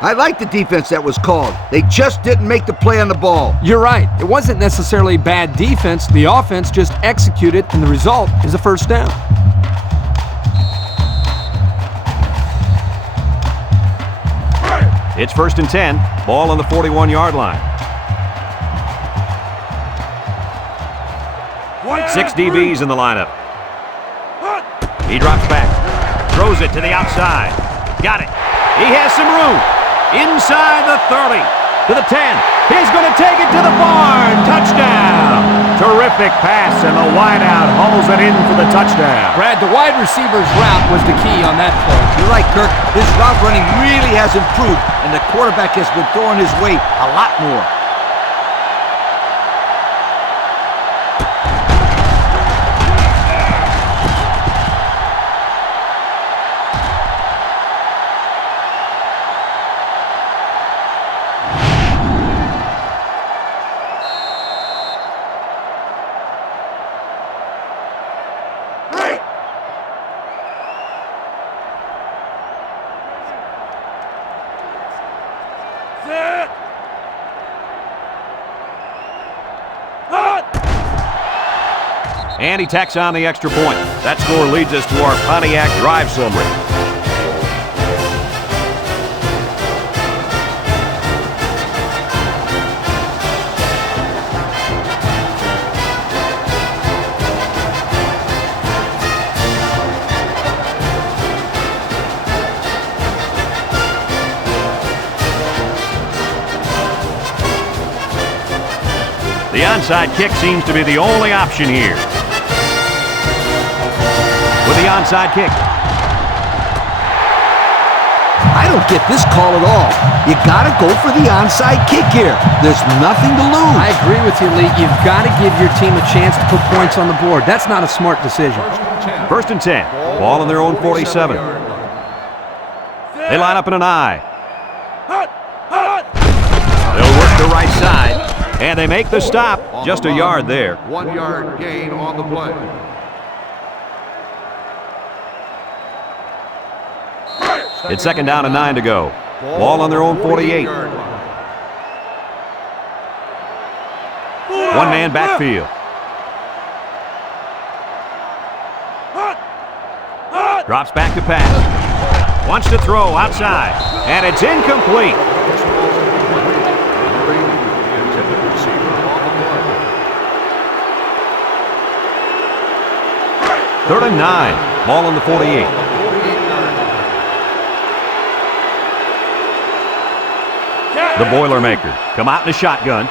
I like the defense that was called. They just didn't make the play on the ball. You're right. It wasn't necessarily bad defense. The offense just executed, and the result is a first down. It's first and 10. Ball on the 41-yard line. 6 DBs in the lineup. He drops back. Throws it to the outside. Got it. He has some room. Inside the 30, to the 10. He's going to take it to the barn. Touchdown. Terrific pass, and the wideout hauls it in for the touchdown. Brad, the wide receiver's route was the key on that play. You're right, Kirk. His route running really has improved, and the quarterback has been throwing his way a lot more. And he tacks on the extra point. That score leads us to our Pontiac drive summary. The onside kick seems to be the only option here. With the onside kick. I don't get this call at all. You got to go for the onside kick here. There's nothing to lose. I agree with you, Lee. You've got to give your team a chance to put points on the board. That's not a smart decision. First and 10. Ball on their own 47. They line up in an I. They'll work the right side, and they make the stop. Just a yard there. 1 yard gain on the play. It's second down and 9 to go. Ball on their own 48. One-man backfield. Drops back to pass. Wants to throw outside, and it's incomplete. Third and 9. Ball on the 48. The Boilermakers come out in a shotgun.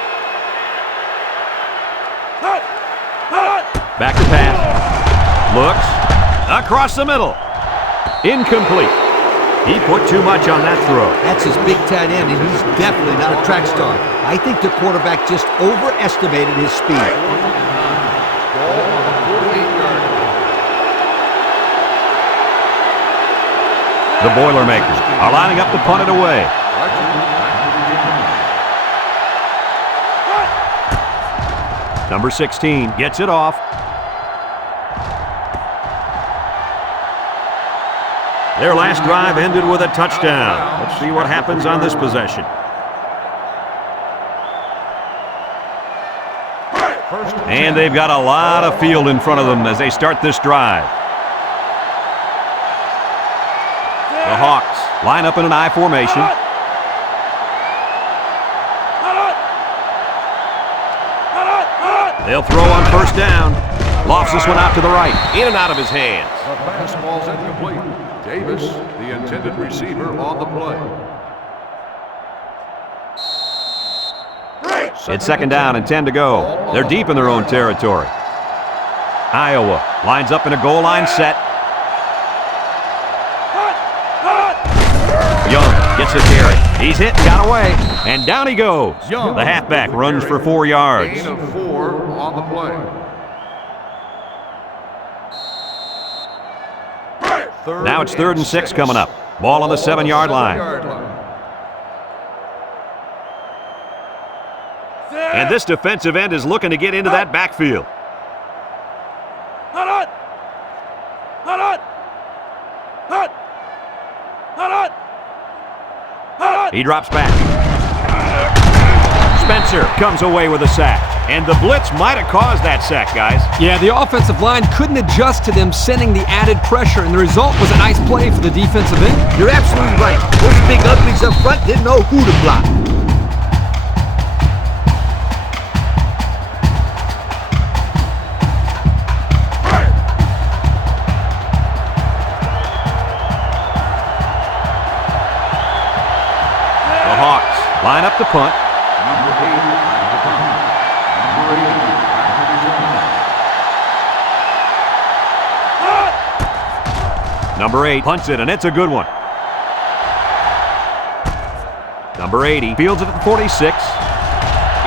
Back to pass. Looks. Across the middle. Incomplete. He put too much on that throw. That's his big tight end, and he's definitely not a track star. I think the quarterback just overestimated his speed. The Boilermakers are lining up to punt it away. Number 16 gets it off. Their last drive ended with a touchdown. Let's see what happens on this possession. And they've got a lot of field in front of them as they start this drive. The Hawks line up in an I formation. They'll throw on first down. Lofts this one out to the right. In and out of his hands. The pass ball's incomplete. Davis, the intended receiver, on the play. It's second down and 10 to go. They're deep in their own territory. Iowa lines up in a goal line set. Young gets the carry. He's hit and got away. And down he goes. The halfback runs for 4 yards. Gain of 4 on the play. Now it's third and 6 coming up. Ball on the 7-yard line. And this defensive end is looking to get into that backfield. He drops back. Spencer comes away with a sack. And the blitz might have caused that sack, guys. Yeah, the offensive line couldn't adjust to them sending the added pressure, and the result was a nice play for the defensive end. You're absolutely right. Those big uglies up front didn't know who to block. The Hawks line up to punt. Number 8 punts it, and it's a good one. Number 80 fields it at the 46.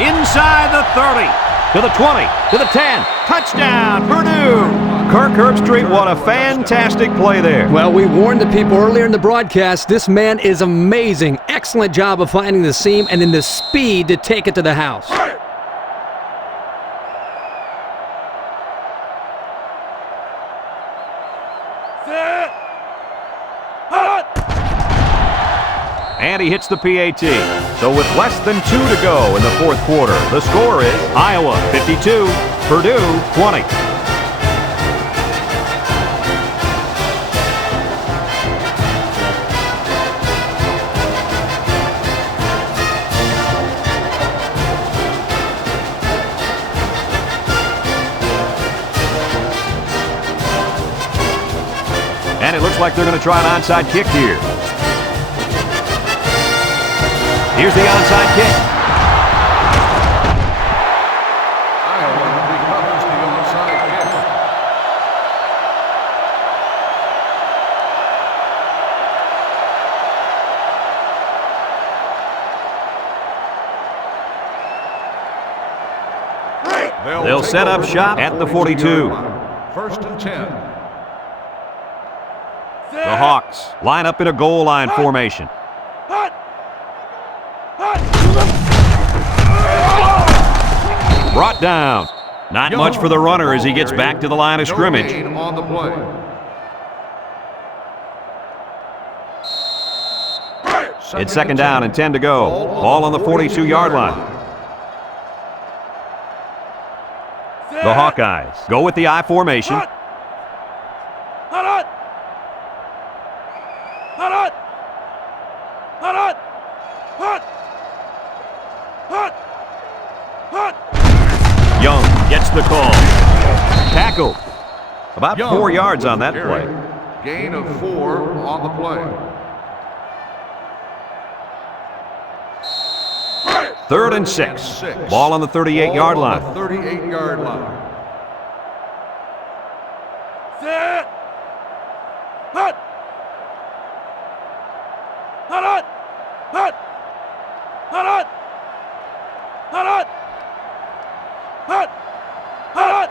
Inside the 30. To the 20. To the 10. Touchdown, Purdue! Kirk Herbstreit, what a fantastic play there. Well, we warned the people earlier in the broadcast. This man is amazing. Excellent job of finding the seam and then the speed to take it to the house. And he hits the PAT. So with less than 2 to go in the fourth quarter, the score is Iowa 52, Purdue 20. And it looks like they're going to try an onside kick here. Here's the onside kick. Iowa recovers the onside kick. set up shop at the 42. First and 10. The Hawks line up in a goal line formation. Brought down. Not much for the runner as he gets back to the line of scrimmage. No gain on the play. It's second down and 10 to go. Ball on the 42-yard line. The Hawkeyes go with the I formation. Young gets the call. Tackle. About 4 yards on that play. Gain of 4 on the play. Third and 6. Ball on the 38-yard line. 38-yard line.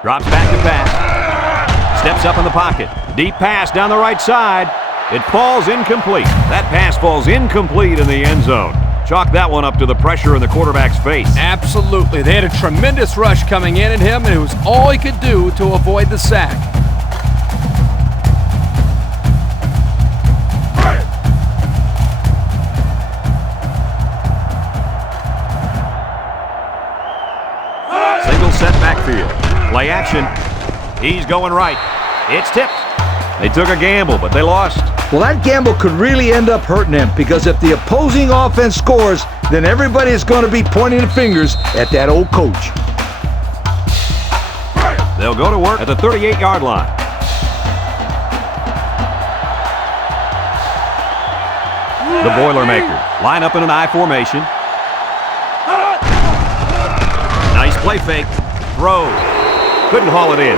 Drops back to pass. Steps up in the pocket. Deep pass down the right side. It falls incomplete. That pass falls incomplete in the end zone. Chalk that one up to the pressure in the quarterback's face. Absolutely. They had a tremendous rush coming in at him, and it was all he could do to avoid the sack. Single set backfield. Play action. He's going right. It's tipped. They took a gamble, but they lost. Well, that gamble could really end up hurting them, because if the opposing offense scores, then everybody is going to be pointing fingers at that old coach. They'll go to work at the 38-yard line. The Boilermakers line up in an I formation. Nice play fake. Throw. Couldn't haul it in.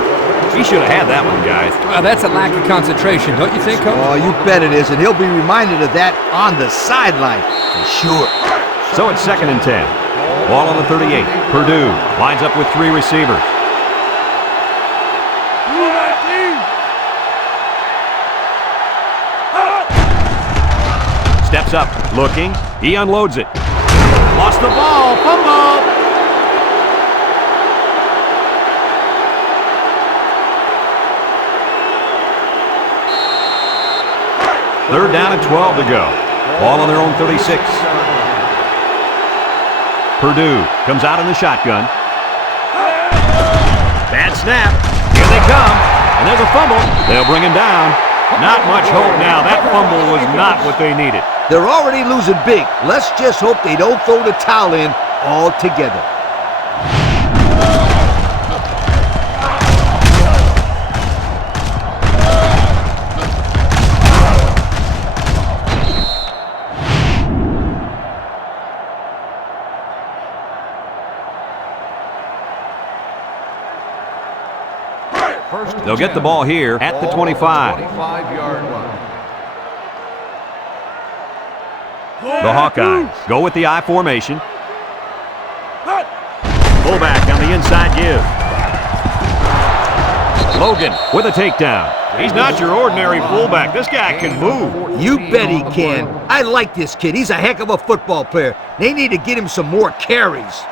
He should have had that one, guys. Well, that's a lack of concentration, don't you think, Coach? Oh, you bet it is, and he'll be reminded of that on the sideline for sure. So it's second and 10. Ball on the 38. Purdue lines up with 3 receivers. Steps up, looking. He unloads it. Lost the ball. Fumble. Third down and 12 to go. Ball on their own 36. Purdue comes out in the shotgun. Bad snap. Here they come. And there's a fumble. They'll bring him down. Not much hope now. That fumble was not what they needed. They're already losing big. Let's just hope they don't throw the towel in altogether. They'll get the ball here at the 25. 25-yard line. The Hawkeyes go with the I formation. Fullback on the inside give. Logan with a takedown. He's not your ordinary fullback. This guy can move. You bet he can. I like this kid. He's a heck of a football player. They need to get him some more carries.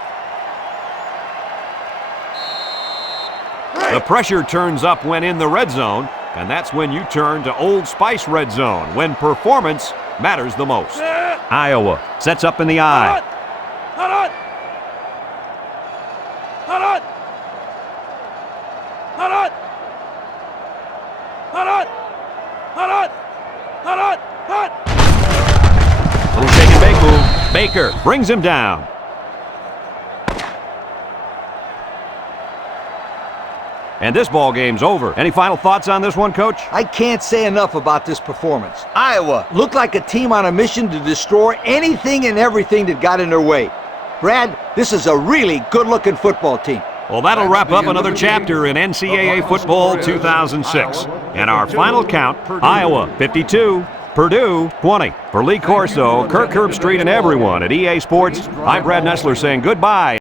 The pressure turns up when in the red zone, and that's when you turn to Old Spice red zone, when performance matters the most. Iowa sets up in the I. Little shake and bake move. Baker brings him down. And this ball game's over. Any final thoughts on this one, Coach? I can't say enough about this performance. Iowa looked like a team on a mission to destroy anything and everything that got in their way. Brad, this is a really good-looking football team. Well, that'll wrap up another chapter in NCAA Football 2006. And our final count, Iowa 52, Purdue 20. For Lee Corso, Kirk Herbstreit, and everyone at EA Sports, I'm Brad Nessler saying goodbye.